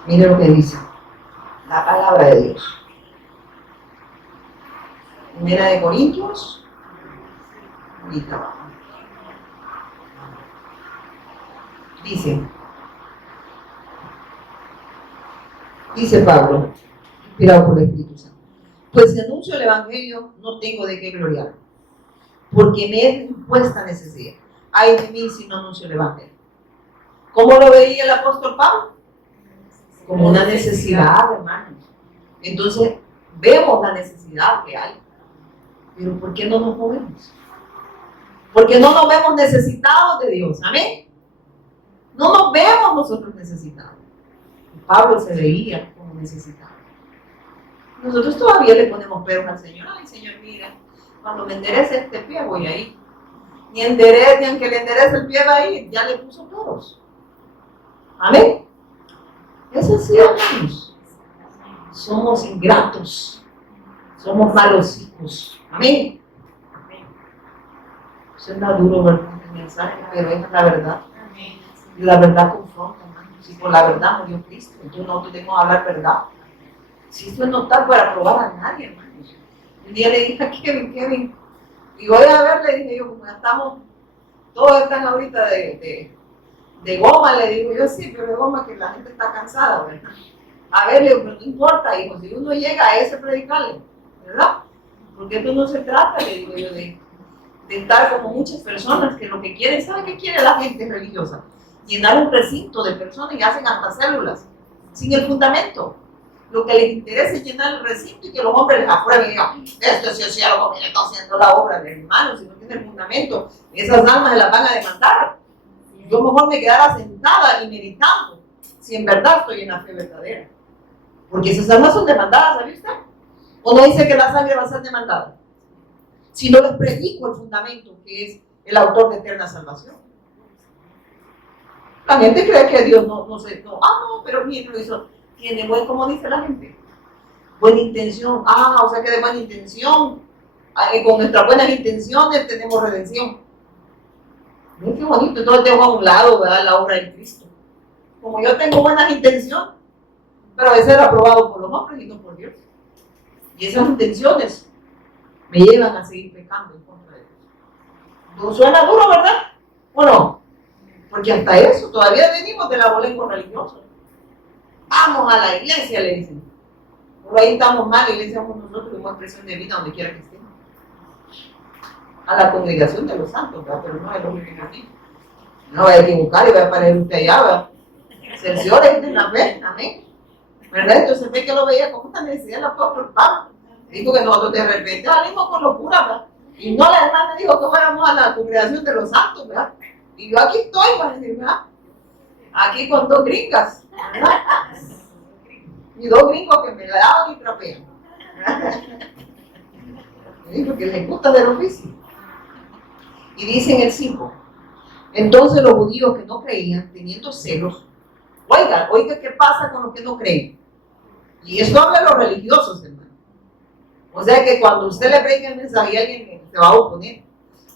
Mire lo que dice la palabra de Dios. Primera de Corintios. Ahorita vamos. Dice Pablo, inspirado por el Espíritu Santo. Pues si anuncio el Evangelio, no tengo de qué gloriar, porque me es impuesta necesidad. Ay de mí si no anuncio el Evangelio. ¿Cómo lo veía el apóstol Pablo? Como una necesidad, hermanos. Entonces, vemos la necesidad que hay. Pero ¿por qué no nos movemos? Porque no nos vemos necesitados de Dios. Amén. No nos vemos nosotros necesitados. Pablo se veía como necesitado. Nosotros todavía le ponemos peros al Señor. Ay, Señor, mira, cuando me enderece este pie voy a ir. Ni aunque le enderece el pie va a ir, ya le puso peros. Amén. Es así, hermanos. Somos ingratos. Somos malos hijos. Amén. Suena duro, ¿verdad? El mensaje, pero es la verdad. Y la verdad confronta, hermanos. Si por la verdad murió Cristo, entonces nosotros tenemos que hablar verdad. Si esto no está para probar a nadie, hermanos. Un día le dije a Kevin, y voy a ver, le dije yo, como ya estamos, todos están ahorita de goma, le digo yo, sí, pero de goma que la gente está cansada, ¿verdad? A ver, le digo, pero no importa, hijo, si uno llega a ese predicarle, ¿verdad? Porque esto no se trata, le digo yo, de estar como muchas personas que lo que quieren, ¿sabe qué quiere la gente religiosa? Llenar un recinto de personas y hacen hasta células, sin el fundamento. Lo que les interesa es llenar el recinto y que los hombres les aprueben y digan, esto es cielo, mire, está haciendo la obra de hermano, si no tiene el fundamento, esas almas se las van a demandar. Yo mejor me quedara sentada y meditando, si en verdad estoy en la fe verdadera. Porque esas almas son demandadas, ¿sabe usted? ¿O no dice que la sangre va a ser demandada? Si no les predico el fundamento, que es el autor de eterna salvación. La gente cree que Dios no, pero mire, lo hizo, tiene buen, como dice la gente, buena intención. O sea que de buena intención, con nuestras buenas intenciones tenemos redención. Miren qué bonito, entonces dejo a un lado, ¿verdad?, la obra de Cristo. Como yo tengo buenas intenciones, pero a veces era aprobado por los hombres y no por Dios. Y esas intenciones me llevan a seguir pecando en contra de Dios. ¿No suena duro, verdad? ¿O no? Porque hasta eso, todavía venimos del abolengo religioso. Vamos a la iglesia, le dicen. Por ahí estamos mal, la iglesia somos nosotros, como expresión de vida donde quiera que estemos. A la congregación de los santos, ¿verdad? Pero no es lo que viene aquí. No vaya a equivocar y vaya a parecer usted allá, ¿verdad? Cerciores de la fe, amén. ¿Verdad? Entonces ve que lo veía como una necesidad el apóstol Pablo. Dijo que nosotros de repente salimos con locura, ¿verdad? Y no, la hermana dijo que fuéramos a la congregación de los santos, ¿verdad? Y yo aquí estoy, ¿verdad? Aquí con dos gringas, ¿verdad? Y dos gringos que me la daban y trapean. Porque les gusta del oficio. Y dice en el 5, entonces los judíos que no creían, teniendo celos, oiga qué pasa con los que no creen. Y esto habla de los religiosos, hermano. O sea que cuando usted le predica el mensaje, alguien se va a oponer.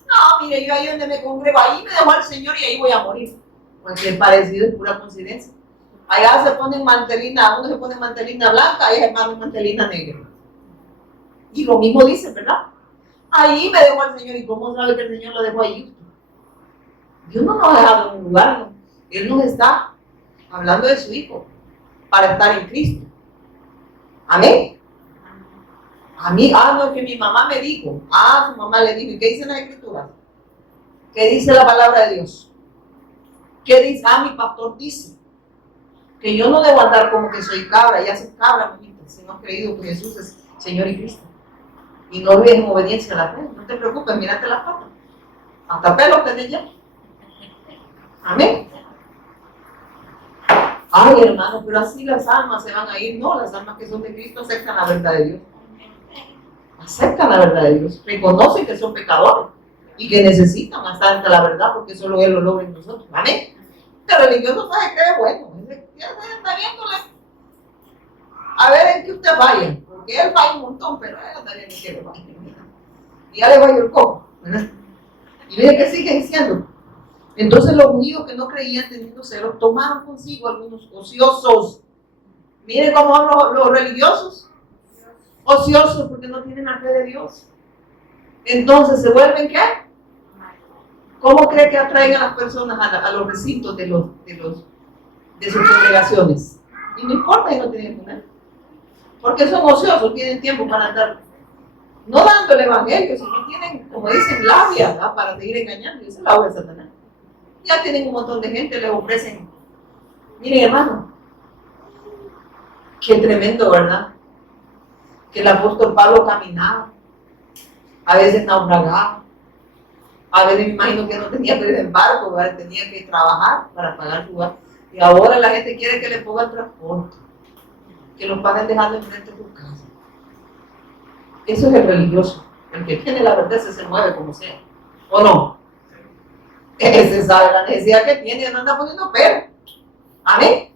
No, mire, yo ahí donde me congrego, ahí me dejó el Señor y ahí voy a morir. Cualquier parecido es pura coincidencia. Allá se ponen mantelina, uno se pone mantelina blanca, allá se pone mantelina negra. Y lo mismo dice, ¿verdad? Ahí me dejó el Señor. ¿Y cómo sabe que el Señor lo dejó ahí? Dios no nos ha dejado en un lugar, ¿no? Él nos está hablando de su Hijo para estar en Cristo. Amén. A mí, no, que mi mamá me dijo. Su mamá le dijo. ¿Y qué dice las Escrituras? ¿Qué dice la palabra de Dios? ¿Qué dice? Mi pastor dice que yo no debo andar como que soy cabra. Ya soy cabra, mijita, si no has creído que Jesús es Señor y Cristo. Y no vives en obediencia a la fe. No te preocupes, mírate las patas. Hasta pelo tenés ya. Amén. Ay, hermano, pero así las almas se van a ir. No, las almas que son de Cristo aceptan la verdad de Dios. Aceptan la verdad de Dios. Reconocen que son pecadores y que necesitan hasta la verdad, porque solo Él lo logra en nosotros. Amén. El religioso no se cree bueno. Está viéndole. a ver en qué usted vaya, porque él va un montón, pero él también no quiere vaya. Y ya le va el coco, ¿verdad? Y mire que sigue diciendo. Entonces los judíos que no creían teniendo celos tomaron consigo algunos ociosos. Miren cómo son los religiosos. Ociosos porque no tienen la fe de Dios. Entonces se vuelven ¿qué? ¿Cómo cree que atraen a las personas a los recintos de sus congregaciones? Y no importa que no tienen comer. Porque son ociosos, tienen tiempo para andar no dando el evangelio, sino tienen, como dicen, labia, ¿verdad? Para seguir engañando. Esa es la obra de Satanás. Ya tienen un montón de gente, les ofrecen. Miren, hermano, qué tremendo, ¿verdad? Que el apóstol Pablo caminaba, a veces naufragaba, a veces me imagino que no tenía que ir en barco, ¿verdad? Tenía que trabajar para pagar su barco. Y ahora la gente quiere que le ponga el transporte, que los paguen dejando enfrente de su casa. Eso es el religioso. El que tiene la verdad se mueve como sea. ¿O no? Ese sabe la necesidad que tiene y no anda poniendo pero. Amén.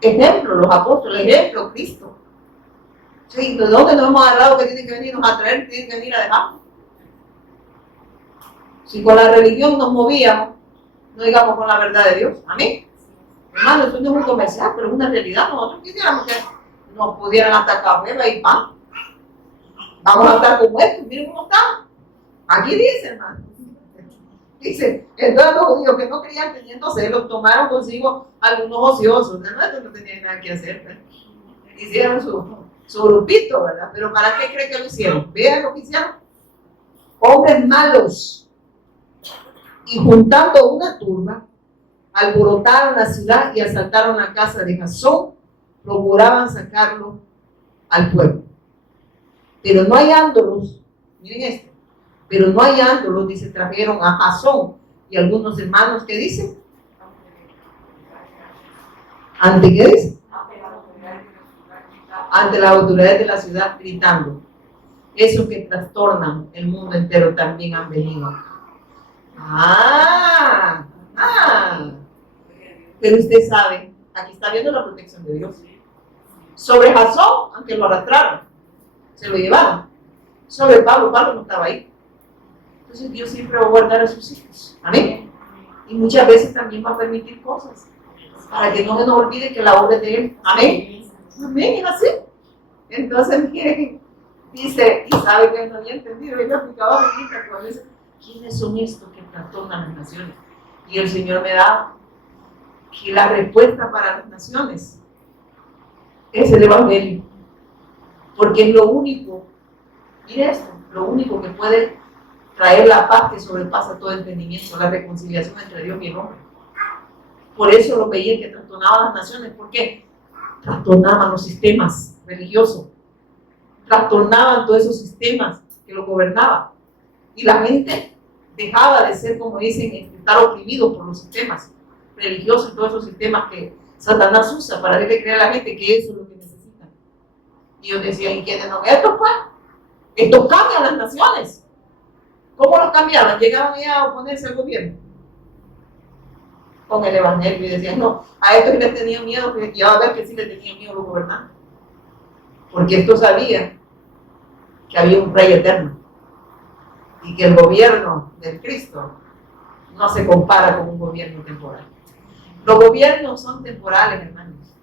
Ejemplo, los apóstoles, ejemplo, Cristo. Sí, ¿de dónde nos hemos agarrado que tienen que venirnos a traer, tienen que venir a dejarnos? Si con la religión nos movíamos, no digamos con la verdad de Dios. Amén. Hermano, eso no es muy comercial, pero es una realidad. Nosotros quisiéramos que nos pudieran hasta café y pan. Vamos a estar como estos, miren cómo están. Aquí dice, hermano. Dice, entonces los judíos que no creían teniendo celos tomaron consigo algunos ociosos. De nuevo no tenían nada que hacer, ¿verdad? Hicieron su grupito, ¿verdad? Pero ¿para qué creen que lo hicieron? Vean lo que hicieron. Hombres malos. Y juntando una turba, alborotaron la ciudad y asaltaron la casa de Jasón, procuraban sacarlo al pueblo. Pero no hallándolos, miren esto, pero no hallándolos, dice, trajeron a Jasón y algunos hermanos, ¿qué dicen? ¿Ante qué dice? Ante las autoridades de la ciudad gritando. Esos que trastornan el mundo entero también han venido. Pero usted sabe, aquí está viendo la protección de Dios. Sobre Jasón, aunque lo arrastraron, se lo llevaron. Sobre Pablo no estaba ahí. Entonces Dios siempre va a guardar a sus hijos. Amén. Y muchas veces también va a permitir cosas para que no se nos olvide que la obra es de Él. Amén. Amén, es así. Entonces, miren, dice, y sabe que no había entendido, yo aplicaba a veces, ¿quiénes son estos que trastornan las naciones? Y el Señor me da que la respuesta para las naciones es el Evangelio. Porque es lo único, mire esto, lo único que puede traer la paz que sobrepasa todo entendimiento, la reconciliación entre Dios y el hombre. Por eso lo veía que trastornaban las naciones. ¿Por qué? Trastornaban los sistemas religiosos, trastornaban todos esos sistemas que lo gobernaban. Y la gente dejaba de ser, como dicen, estar oprimidos por los sistemas religiosos y todos esos sistemas que Satanás usa para darle creer a la gente que eso es lo que necesitan. Y yo decía, ¿y quiénes no? Estos pues, estos cambian las naciones. ¿Cómo los cambiaban? Llegaban ya a oponerse al gobierno con el evangelio y decían, no, a estos les tenían miedo, que ya va a ver que sí les tenían miedo los gobernantes. Porque estos sabían que había un rey eterno y que el gobierno del Cristo no se compara con un gobierno temporal. Los gobiernos son temporales, hermanos.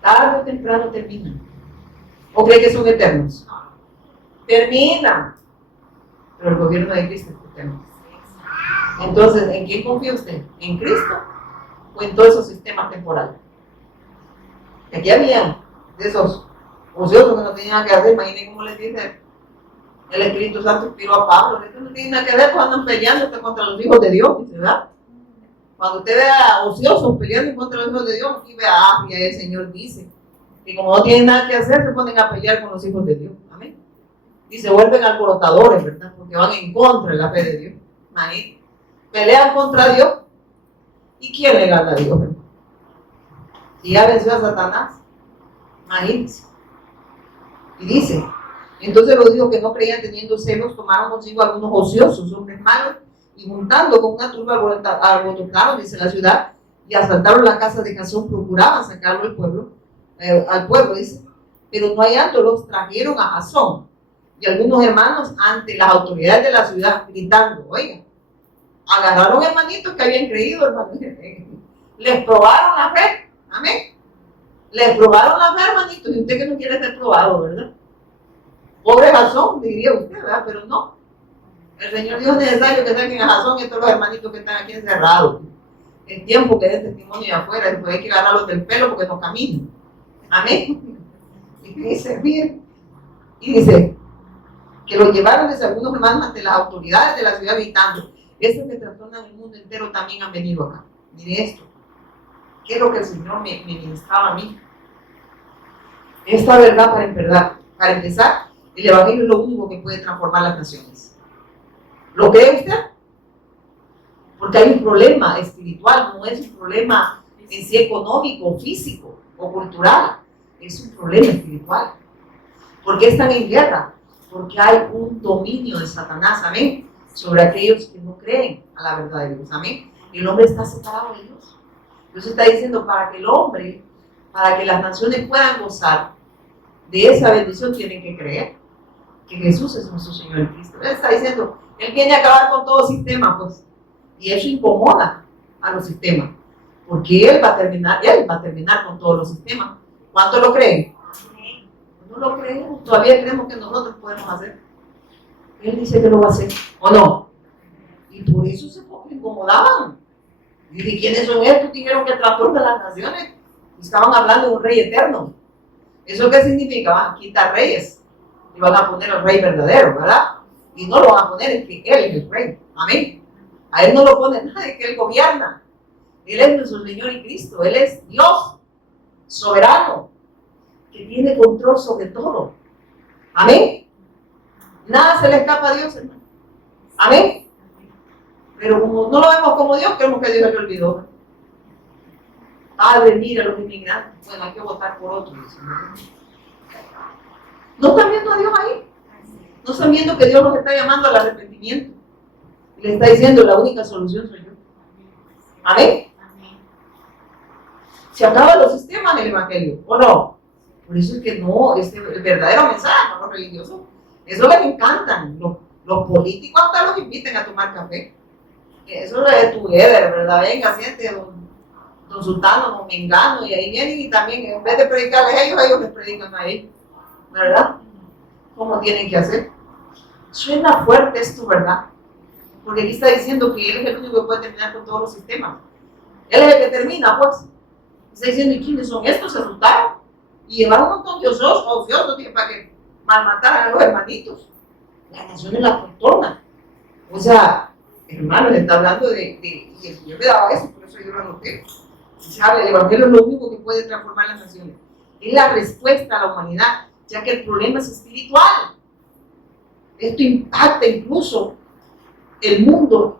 Tarde o temprano terminan. ¿O creen que son eternos? Terminan. Pero el gobierno de Cristo es eterno. Entonces, ¿en quién confía usted? ¿En Cristo o en todos esos sistemas temporales? Aquí había de esos ociosos que no tenían nada que hacer. Imaginen cómo les dice el Espíritu Santo inspiró a Pablo. Esto no tiene nada que ver, pues andan peleando contra los hijos de Dios, dice, ¿verdad? Cuando usted vea ociosos peleando contra los hijos de Dios, aquí vea, ya el Señor dice. Y como no tienen nada que hacer, se ponen a pelear con los hijos de Dios. Amén. Y se vuelven alborotadores, ¿verdad? Porque van en contra de la fe de Dios. Amén. Pelean contra Dios. ¿Y quién le gana a Dios? Si ya venció a Satanás, imagínense. Y dice, entonces los hijos que no creían teniendo celos tomaron consigo algunos ociosos, hombres malos, y juntando con una turba alborotaron, dice la ciudad, y asaltaron la casa de Jasón, procuraban sacarlo al pueblo, dice, pero no hallándolos, trajeron a Jasón y algunos hermanos ante las autoridades de la ciudad, gritando, oigan, agarraron hermanitos que habían creído, hermanos, les probaron la fe, amén, les probaron la fe, hermanitos, y usted que no quiere ser probado, ¿verdad? Pobre Jasón, diría usted, ¿verdad? Pero no, el Señor Dios es necesario que saquen a Jasón y a todos los hermanitos que están aquí encerrados. El tiempo que den testimonio de afuera, después hay que agarrarlos del pelo porque no caminan. Amén. Y dice, bien, y dice que lo llevaron desde algunos hermanos ante las autoridades de la ciudad gritando, esos que trastornan el mundo entero también han venido acá. Mire esto, ¿qué es lo que el Señor me ministraba a mí? Esta verdad para empezar, el Evangelio es lo único que puede transformar las naciones. ¿Lo cree usted? Porque hay un problema espiritual, no es un problema en sí económico, físico o cultural, es un problema espiritual. ¿Por qué están en guerra? Porque hay un dominio de Satanás, amén, sobre aquellos que no creen a la verdad de Dios, amén. El hombre está separado de Dios. Dios está diciendo para que el hombre, para que las naciones puedan gozar de esa bendición, tienen que creer que Jesús es nuestro Señor Cristo. Él está diciendo, Él viene a acabar con todo sistema, pues. Y eso incomoda a los sistemas, porque Él va a terminar con todos los sistemas. ¿Cuánto lo creen? No lo creemos, todavía creemos que nosotros podemos hacer. Él dice que lo va a hacer, ¿o no? Y por eso se incomodaban. Y ¿quiénes son estos? Dijeron que trastornan las naciones. Estaban hablando de un rey eterno. ¿Eso qué significa? Van a quitar reyes y van a poner al rey verdadero, ¿verdad? Y no lo van a poner en que Él es el rey. Amén. A Él no lo pone nadie, que Él gobierna. Él es nuestro Señor y Cristo. Él es Dios soberano, que tiene control sobre todo. Amén. Nada se le escapa a Dios, hermano. Amén. Pero como no lo vemos como Dios, creemos que Dios se le olvidó. Padre, mira a los inmigrantes. Bueno, hay que votar por otros. ¿No están viendo a Dios ahí? ¿No están viendo que Dios los está llamando al arrepentimiento? Y le está diciendo, la única solución soy yo. Amén. Se acaban los sistemas del Evangelio, ¿o no? Por eso es que no, el verdadero mensaje, no los religiosos, eso les encantan. Los políticos hasta los inviten a tomar café. Eso es de together, ¿verdad? Venga, siente, don Sultano, don Mengano, y ahí vienen y también, en vez de predicarles a ellos les predican a ellos, ¿verdad? ¿Cómo tienen que hacer? Suena fuerte esto, ¿verdad? Porque aquí está diciendo que Él es el único que puede terminar con todos los sistemas. Él es el que termina, pues. Está diciendo, ¿y quiénes son estos? Se asustaron y llevaron un montón de ociosos para que malmataran a los hermanitos. Las naciones las trastornan. O sea, hermano, le está hablando y el Señor me daba eso, por eso yo lo anoté. ¿Sabe? El Evangelio es lo único que puede transformar las naciones. Es la respuesta a la humanidad, ya que el problema es espiritual. Esto impacta incluso el mundo,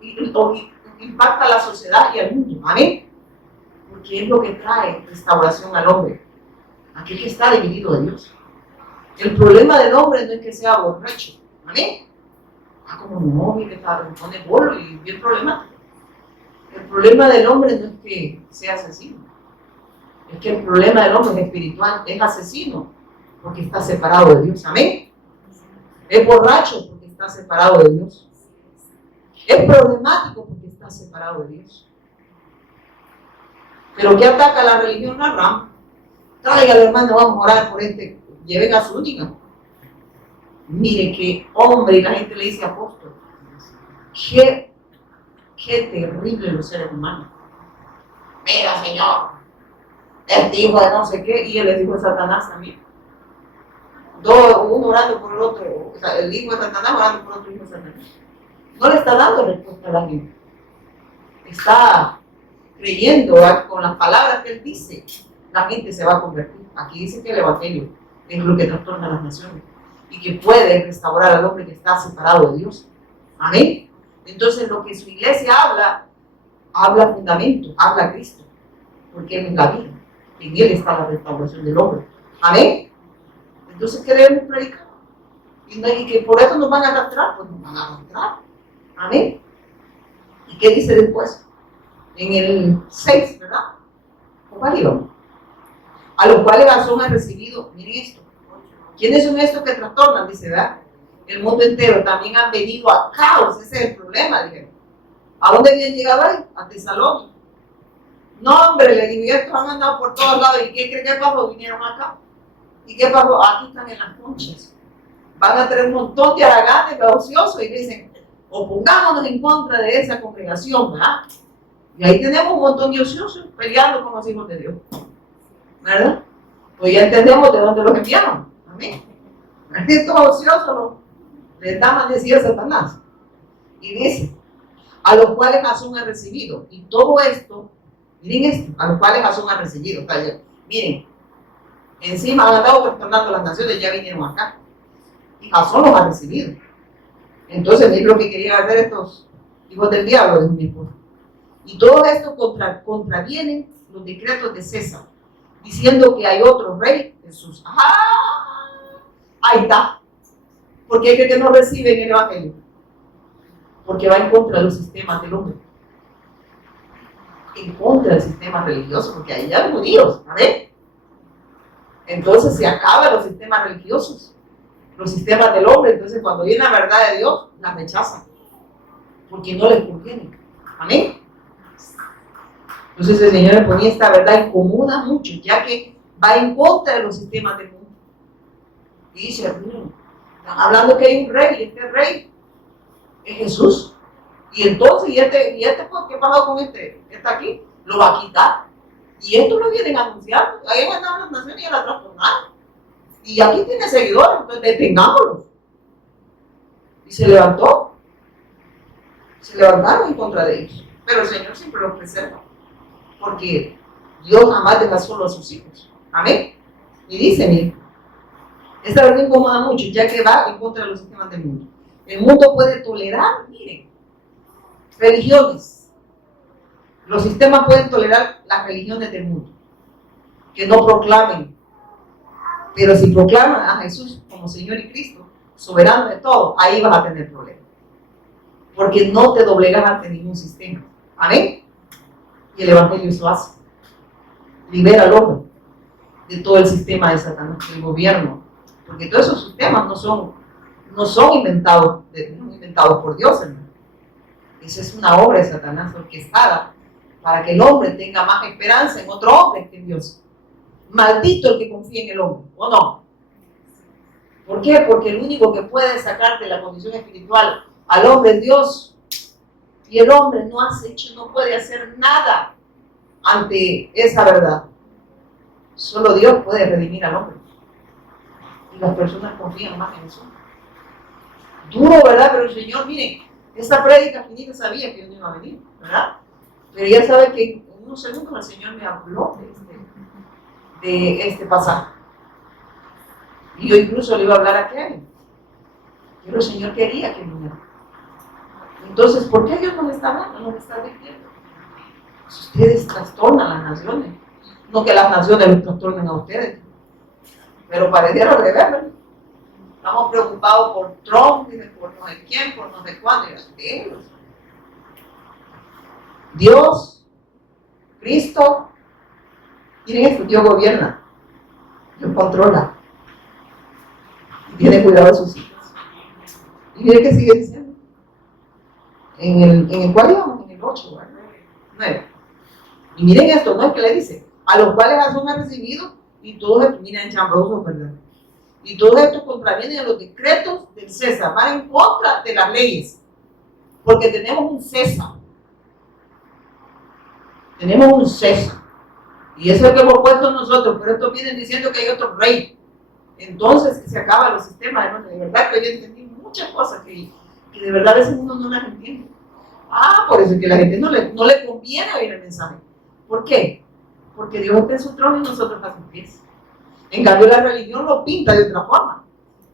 impacta a la sociedad y al mundo. Amén. Porque es lo que trae restauración al hombre, aquel que está dividido de Dios. El problema del hombre no es que sea borracho. Amén. Como no, mire, me pone bolo y bien problemático. El problema del hombre no es que sea asesino. Es que el problema del hombre es espiritual, es asesino porque está separado de Dios. Amén. Es borracho porque está separado de Dios. Es problemático porque está separado de Dios. Pero ¿qué ataca la religión? La rama. Tráigale, hermano, vamos a orar por este. Lleven a su única. Mire qué hombre, y la gente le dice apóstol. Qué terrible los seres humanos. Mira, Señor, este hijo de no sé qué, y él es hijo de Satanás también. Uno orando por el otro, o sea, el hijo de Satanás orando por otro hijo de Satanás. No le está dando respuesta a la gente. Está creyendo con las palabras que él dice, la gente se va a convertir. Aquí dice que el Evangelio es lo que trastorna a las naciones y que puede restaurar al hombre que está separado de Dios. Amén. Entonces lo que su iglesia habla fundamento, habla Cristo, porque Él es la vida, en Él está la restauración del hombre. Amén. Entonces, ¿qué debemos predicar? Y que por eso nos van a arrastrar, pues nos van a arrastrar. Amén. ¿Y qué dice después? en el 6, ¿verdad? ¿Cuál íbamos? A los cuales Jasón ha recibido, miren esto. ¿Quiénes son estos que trastornan? Dice, ¿verdad? El mundo entero. También han venido a caos, ese es el problema, dijeron. ¿A dónde habían llegado ahí? A Tesalónica. No, hombre, le digo, estos han andado por todos lados. ¿Y qué creen que pasó? Vinieron acá. ¿Y qué pasó? Aquí están en las conchas. Van a tener un montón de haraganes, de ociosos, y dicen, opongámonos en contra de esa congregación, ¿verdad? Y ahí tenemos un montón de ociosos peleando con los hijos de Dios, ¿verdad? Pues ya entendemos de dónde los enviaron. Amén. Estos ociosos les da amanecida a Satanás. Y dice, a los cuales Jasón ha recibido. Y todo esto, miren esto, a los cuales Jasón ha recibido. Miren, encima han andado trastornando las naciones, ya vinieron acá. Y Jasón los ha recibido. Entonces, miren lo que querían hacer estos hijos del diablo, dijo mi esposo. Y todo esto contravienen los decretos de César, diciendo que hay otro rey, Jesús. ¡Ah! Ahí está. ¿Por qué cree que no reciben el evangelio? Porque va en contra de los sistemas del hombre. En contra del sistema religioso, porque ahí hay judíos, ¿sabes? Entonces se acaban los sistemas religiosos, los sistemas del hombre. Entonces cuando viene la verdad de Dios, la rechazan, porque no les conviene. Amén. Entonces el Señor le ponía esta verdad, incomoda mucho, ya que va en contra de los sistemas del mundo. Y dice, están hablando que hay un rey, y este rey es Jesús. Y entonces, ¿y este qué pasó con este? Este aquí, lo va a quitar. Y esto lo vienen anunciando. Ahí van a las naciones y a la transformaron. Y aquí tiene seguidores, entonces detengámoslo. Y se levantó. Se levantaron en contra de ellos. Pero el Señor siempre los preserva. Porque Dios jamás deja solo a sus hijos. Amén. Y dice, miren, esta verdad incomoda mucho, ya que va en contra de los sistemas del mundo. El mundo puede tolerar, miren, religiones. Los sistemas pueden tolerar las religiones del mundo, que no proclamen. Pero si proclaman a Jesús como Señor y Cristo, soberano de todo, ahí vas a tener problemas. Porque no te doblegas ante ningún sistema. Amén. Y el Evangelio eso hace. Libera al hombre de todo el sistema de Satanás, del gobierno. Porque todos esos sistemas no son inventados por Dios, hermano. Esa es una obra de Satanás orquestada para que el hombre tenga más esperanza en otro hombre que en Dios. Maldito el que confía en el hombre, ¿o no? ¿Por qué? Porque el único que puede sacarte de la condición espiritual al hombre es Dios. Y el hombre no puede hacer nada ante esa verdad. Solo Dios puede redimir al hombre. Y las personas confían más en eso. Duro, ¿verdad? Pero el Señor, miren, esta prédica finita sabía que Dios iba a venir, ¿verdad? Pero ya sabe que en unos segundos el Señor me habló de este pasaje. Y yo incluso le iba a hablar a Kevin. Pero el Señor quería que viniera. Entonces, ¿por qué Dios no le está hablando? No le está diciendo. Pues ustedes trastornan las naciones. No que las naciones los trastornen a ustedes. Pero pareciera al revés, ¿verdad? Estamos preocupados por Trump, por no sé quién, por no sé cuándo. Y Dios, Cristo, miren esto, Dios gobierna, Dios controla y tiene cuidado de sus hijos. Y miren que sigue diciendo. En el cual íbamos, en el 8, ¿verdad? 9. Y miren esto, ¿no? Es que le dice, a los cuales Jasón ha recibido, y todos estos, miren, chambrosos, ¿verdad? Y todos estos contravienen a los decretos del César, van en contra de las leyes, porque tenemos un César. Tenemos un César. Y eso es lo que hemos puesto nosotros, pero estos vienen diciendo que hay otro rey. Entonces se acaban los sistemas, hermano. De verdad que yo entendí muchas cosas que de verdad a veces uno no las entiende. Por eso es que a la gente no le conviene oír el mensaje. ¿Por qué? Porque Dios está en su trono y nosotros a sus pies. En cambio la religión lo pinta de otra forma.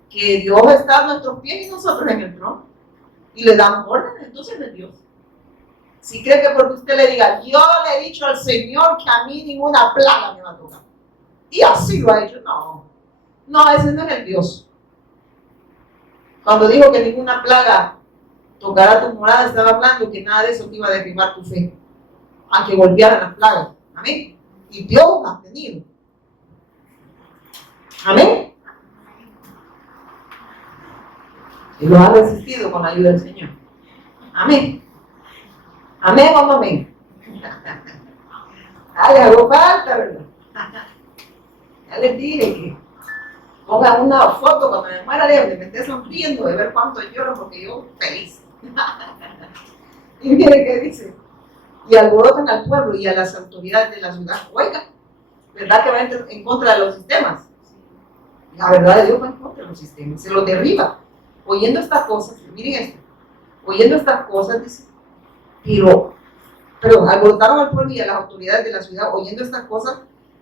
Que Dios está a nuestros pies y nosotros en el trono. Y le damos órdenes, entonces es Dios. Si cree que porque usted le diga, yo le he dicho al Señor que a mí ninguna plaga me va a tocar. Y así lo ha hecho. No, ese no es el Dios. Cuando dijo que ninguna plaga tocará tu morada, estaba hablando que nada de eso te iba a derribar tu fe. a que volvieran las plagas. Amén. Y Dios ha tenido. Amén. Y los ha resistido con la ayuda del Señor. Amén. Amén o no amén. Ah, le hago falta, ¿verdad? Ya les dije que pongan una foto cuando me muera de me esté sonriendo, de ver cuánto lloro, porque yo feliz. Y mire qué dice. Y alborotan al pueblo y a las autoridades de la ciudad. Oiga, ¿verdad que va en contra de los sistemas? La verdad de Dios va en contra de los sistemas, se los derriba. Oyendo estas cosas, miren esto, oyendo estas cosas, dice, pero alborotaron al pueblo y a las autoridades de la ciudad, oyendo estas cosas,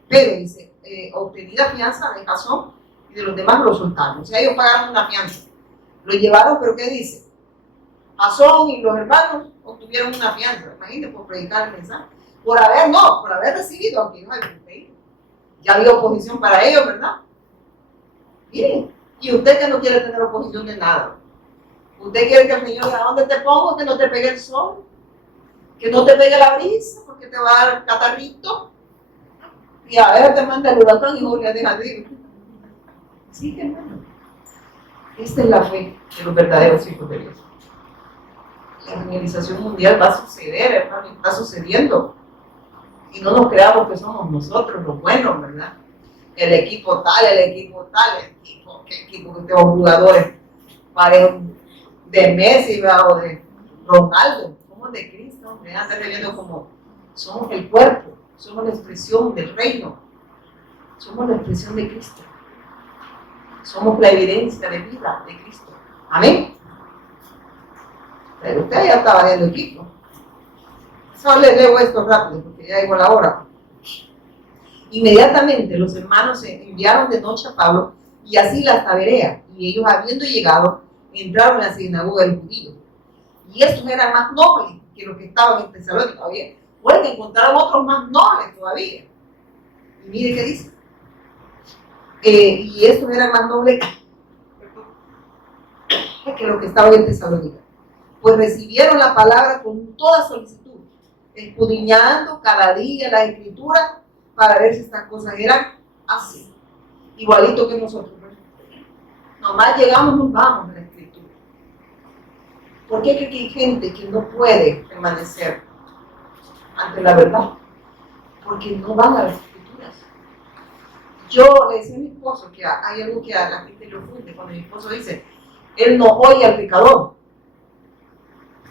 pero dice, obtenida fianza de Jasón y de los demás lo soltaron. O sea, ellos pagaron una fianza, lo llevaron, pero ¿qué dice? Jasón y los hermanos obtuvieron una fianza, imagínense, por predicar el mensaje, por haber recibido, aunque ellos habían creído. Ya había oposición para ellos, ¿verdad? Miren, y usted que no quiere tener oposición de nada, usted quiere que el Señor diga, ¿dónde te pongo? Que no te pegue el sol, que no te pegue la brisa, porque te va a dar catarrito, y a ver te manda el huracán y Julia deja de ir. Sí, hermano. Esta es la fe de los verdaderos hijos de Dios. La evangelización mundial va a suceder, hermano, está sucediendo. Y no nos creamos que somos nosotros los buenos, ¿verdad? El equipo tal, el equipo que tengo jugadores de Messi o de Ronaldo, somos de Cristo, me están viendo como somos el cuerpo, somos la expresión del reino, somos la expresión de Cristo, somos la evidencia de vida de Cristo. Amén. Pero usted ya estaba en el equipo. Solo le leo esto rápido porque ya llegó la hora. Inmediatamente los hermanos se enviaron de noche a Pablo y a Silas hasta Berea, y ellos habiendo llegado entraron en la sinagoga de los judíos. Y estos eran más nobles que los que estaban en Tesalónica todavía. Bueno, encontraron otros más nobles todavía. Y mire qué dice. Y estos eran más nobles que los que estaban en Tesalónica. Pues recibieron la palabra con toda solicitud, escudriñando cada día la escritura para ver si estas cosas eran así, igualito que nosotros. Nomás llegamos, nos vamos a la escritura. ¿Por qué cree que hay gente que no puede permanecer ante la verdad? Porque no van a las escrituras. Yo le decía a mi esposo que hay algo que a la gente le ofende cuando mi esposo dice, él no oye al pecador.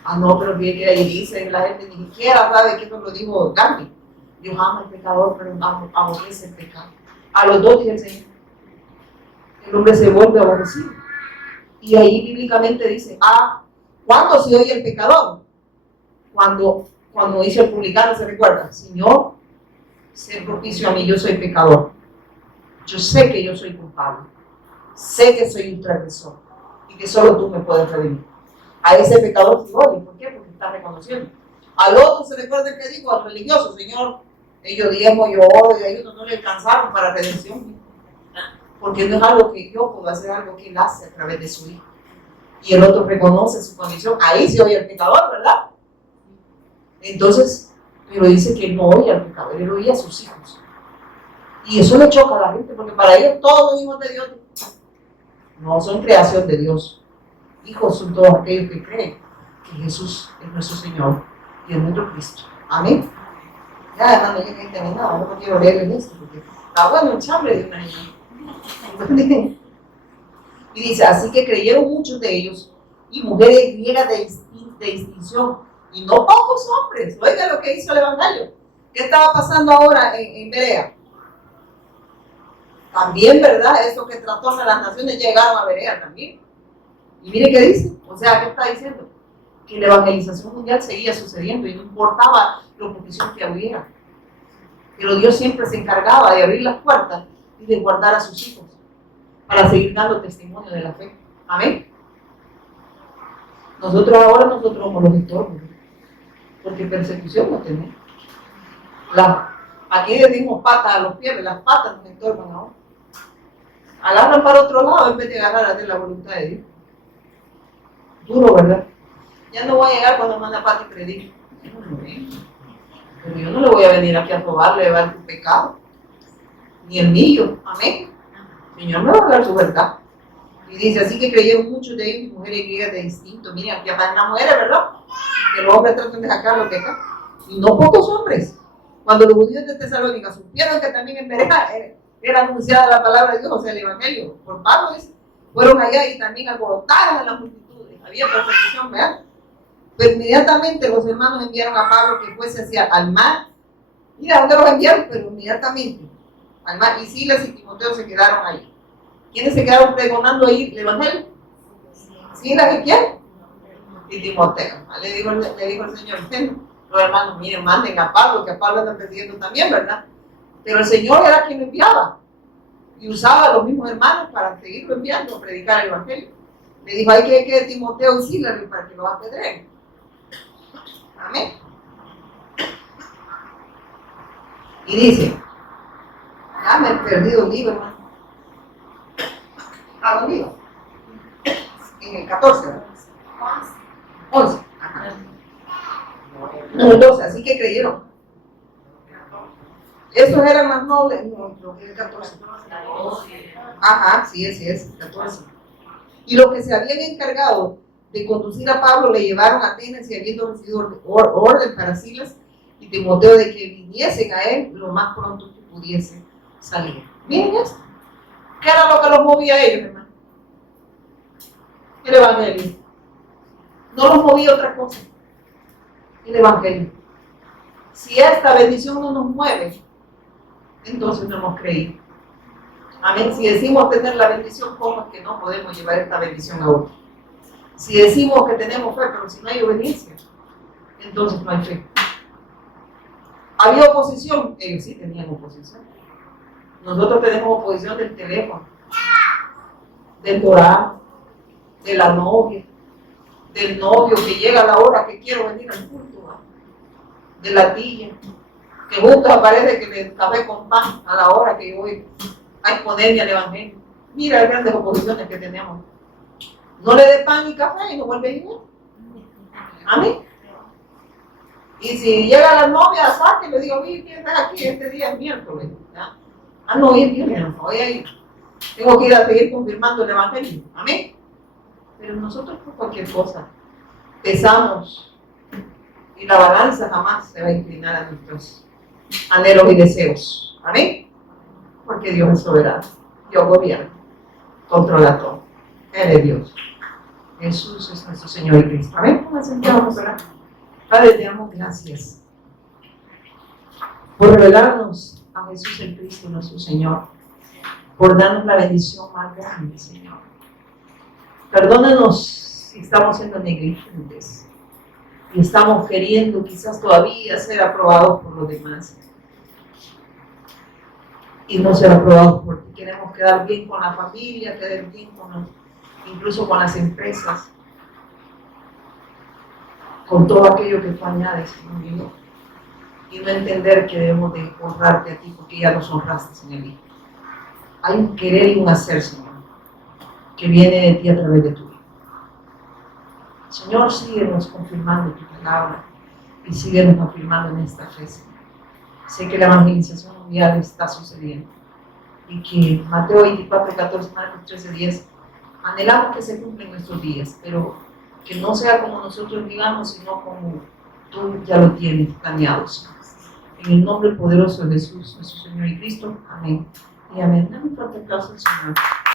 Ah, no, pero bien que ahí dice, la gente ni siquiera sabe que eso lo dijo Gandhi. Dios ama al pecador, pero aborrece el pecado. A los dos dice el Señor. El hombre se vuelve aborrecido. Y ahí bíblicamente dice, ¿cuándo se oye el pecador? Cuando dice el publicano, se recuerda, Señor, sé propicio a mí, yo soy pecador. Yo sé que yo soy culpable. Sé que soy un transgresor y que solo tú me puedes redimir. A ese pecador se oye. ¿Por qué? Porque está reconociendo. Al otro se recuerda que dijo, al religioso, Señor, ellos diezmo, yo oro y a ellos no le alcanzaron para redención. Porque no es algo que yo puedo hacer, algo que él hace a través de su hijo. Y el otro reconoce su condición. Ahí se oye el pecador, ¿verdad? Entonces, pero dice que él no oye al pecador, él oye a sus hijos. Y eso le choca a la gente, porque para ellos todos los hijos de Dios no son creación de Dios. Hijos son todos aquellos que creen que Jesús es nuestro Señor y es nuestro Cristo. Amén. Ya, hermano, ya que he terminado, no quiero leerles esto porque está bueno el chambre de una niña. Y dice, así que creyeron muchos de ellos y mujeres griegas de distinción, y no pocos hombres. Oiga lo que hizo el Evangelio. ¿Qué estaba pasando ahora en Berea? También, ¿verdad? Eso que trastorna a las naciones llegaron a Berea también. Y mire qué dice. O sea, ¿qué está diciendo? Que la evangelización mundial seguía sucediendo y no importaba la oposición que hubiera. Pero Dios siempre se encargaba de abrir las puertas y de guardar a sus hijos para seguir dando testimonio de la fe. Amén. Nosotros somos los estorbos, porque persecución no tenemos. Aquí le dimos patas a los pies, las patas nos estorban ahora. Agarran para otro lado en vez de agarrar a la voluntad de Dios. Duro, ¿verdad? Ya no voy a llegar cuando manda Pati predica. Pero yo no le voy a venir aquí a robarle, llevar tu pecado, ni el mío. Amén. El Señor me va a dar su verdad. Y dice, así que creyeron muchos de ellos, mujeres griegas de distinto. Miren, aquí aparecen las mujeres, ¿verdad? Que los hombres tratan de sacar los pecados. Y no pocos hombres. Cuando los judíos de Tesalónica supieron que también en Berea era anunciada la palabra de Dios, o sea, el Evangelio, por Pablo, fueron allá y también alborotaron a las multitudes. Había persecución, ¿verdad? Pero inmediatamente los hermanos enviaron a Pablo que fuese hacia al mar. Mira, ¿dónde los enviaron? Pero inmediatamente al mar. Y Silas y Timoteo se quedaron ahí. ¿Quiénes se quedaron pregonando ahí el Evangelio? ¿Silas y quién? Y Timoteo. Le dijo el Señor, los hermanos, miren, manden a Pablo, que a Pablo están persiguiendo también, ¿verdad? Pero el Señor era quien lo enviaba. Y usaba a los mismos hermanos para seguirlo enviando a predicar el Evangelio. Le dijo, hay que Timoteo y Silas para que los apedreen. Amén. Y dice, ya me he perdido el libro, hermano. ¿A dónde iba? En el 14, ¿verdad? 11. Ajá. No, el 12, así que creyeron. Esos eran más nobles, no, creo que el 14. Ajá, sí es, 14. Y los que se habían encargado de conducir a Pablo le llevaron a Atenas y habiendo recibido orden para Silas y Timoteo de que viniesen a él lo más pronto que pudiesen salir. Miren esto. ¿Qué era lo que los movía a ellos, hermano? El Evangelio. No los movía otra cosa. El Evangelio. Si esta bendición no nos mueve, entonces no hemos creído. Amén. Si decimos tener la bendición, ¿cómo es que no podemos llevar esta bendición a otro? Si decimos que tenemos fe, pero si no hay obediencia, entonces no hay fe. ¿Había oposición? Ellos sí tenían oposición. Nosotros tenemos oposición del teléfono, del Torah, de la novia, del novio que llega a la hora que quiero venir al culto, ¿no? De la tía, que justo aparece que le café con pan a la hora que yo voy a exponerme al Evangelio. Mira las grandes oposiciones que tenemos. No le dé pan y café y no vuelve a ir. Amén. Y si llega la novia, saque, le digo, oye, ¿quién está aquí? Este día es miércoles. ¿Ya? Ah, no, hoy es viernes, voy a ir. Tengo que ir a seguir confirmando el Evangelio. Amén. Pero nosotros por cualquier cosa pesamos y la balanza jamás se va a inclinar a nuestros anhelos y deseos. Amén. Porque Dios es soberano. Dios gobierna. Controla todo. Él es Dios. Jesús es nuestro Señor y Cristo. Amén. Vamos a orar. Padre, te damos gracias por revelarnos a Jesús el Cristo, nuestro Señor, por darnos la bendición más grande, Señor. Perdónanos si estamos siendo negligentes y estamos queriendo quizás todavía ser aprobados por los demás y no ser aprobados por ti. Queremos quedar bien con la familia, quedar bien incluso con las empresas, con todo aquello que tú añades, Señor mío, y no entender que debemos de honrarte a ti porque ya nos honraste en el Hijo. Hay un querer y un hacer, Señor, que viene de ti a través de tu Hijo. Señor, síguenos confirmando tu palabra y síguenos confirmando en esta fe, Señor. Sé que la evangelización mundial está sucediendo y que Mateo 24, 14, Marcos 13, 10 anhelamos que se cumplan nuestros días, pero que no sea como nosotros digamos, sino como tú ya lo tienes planeado, Señor. En el nombre poderoso de Jesús, nuestro Señor y Cristo. Amén. Y amén. Dame un fuerte aplauso al Señor.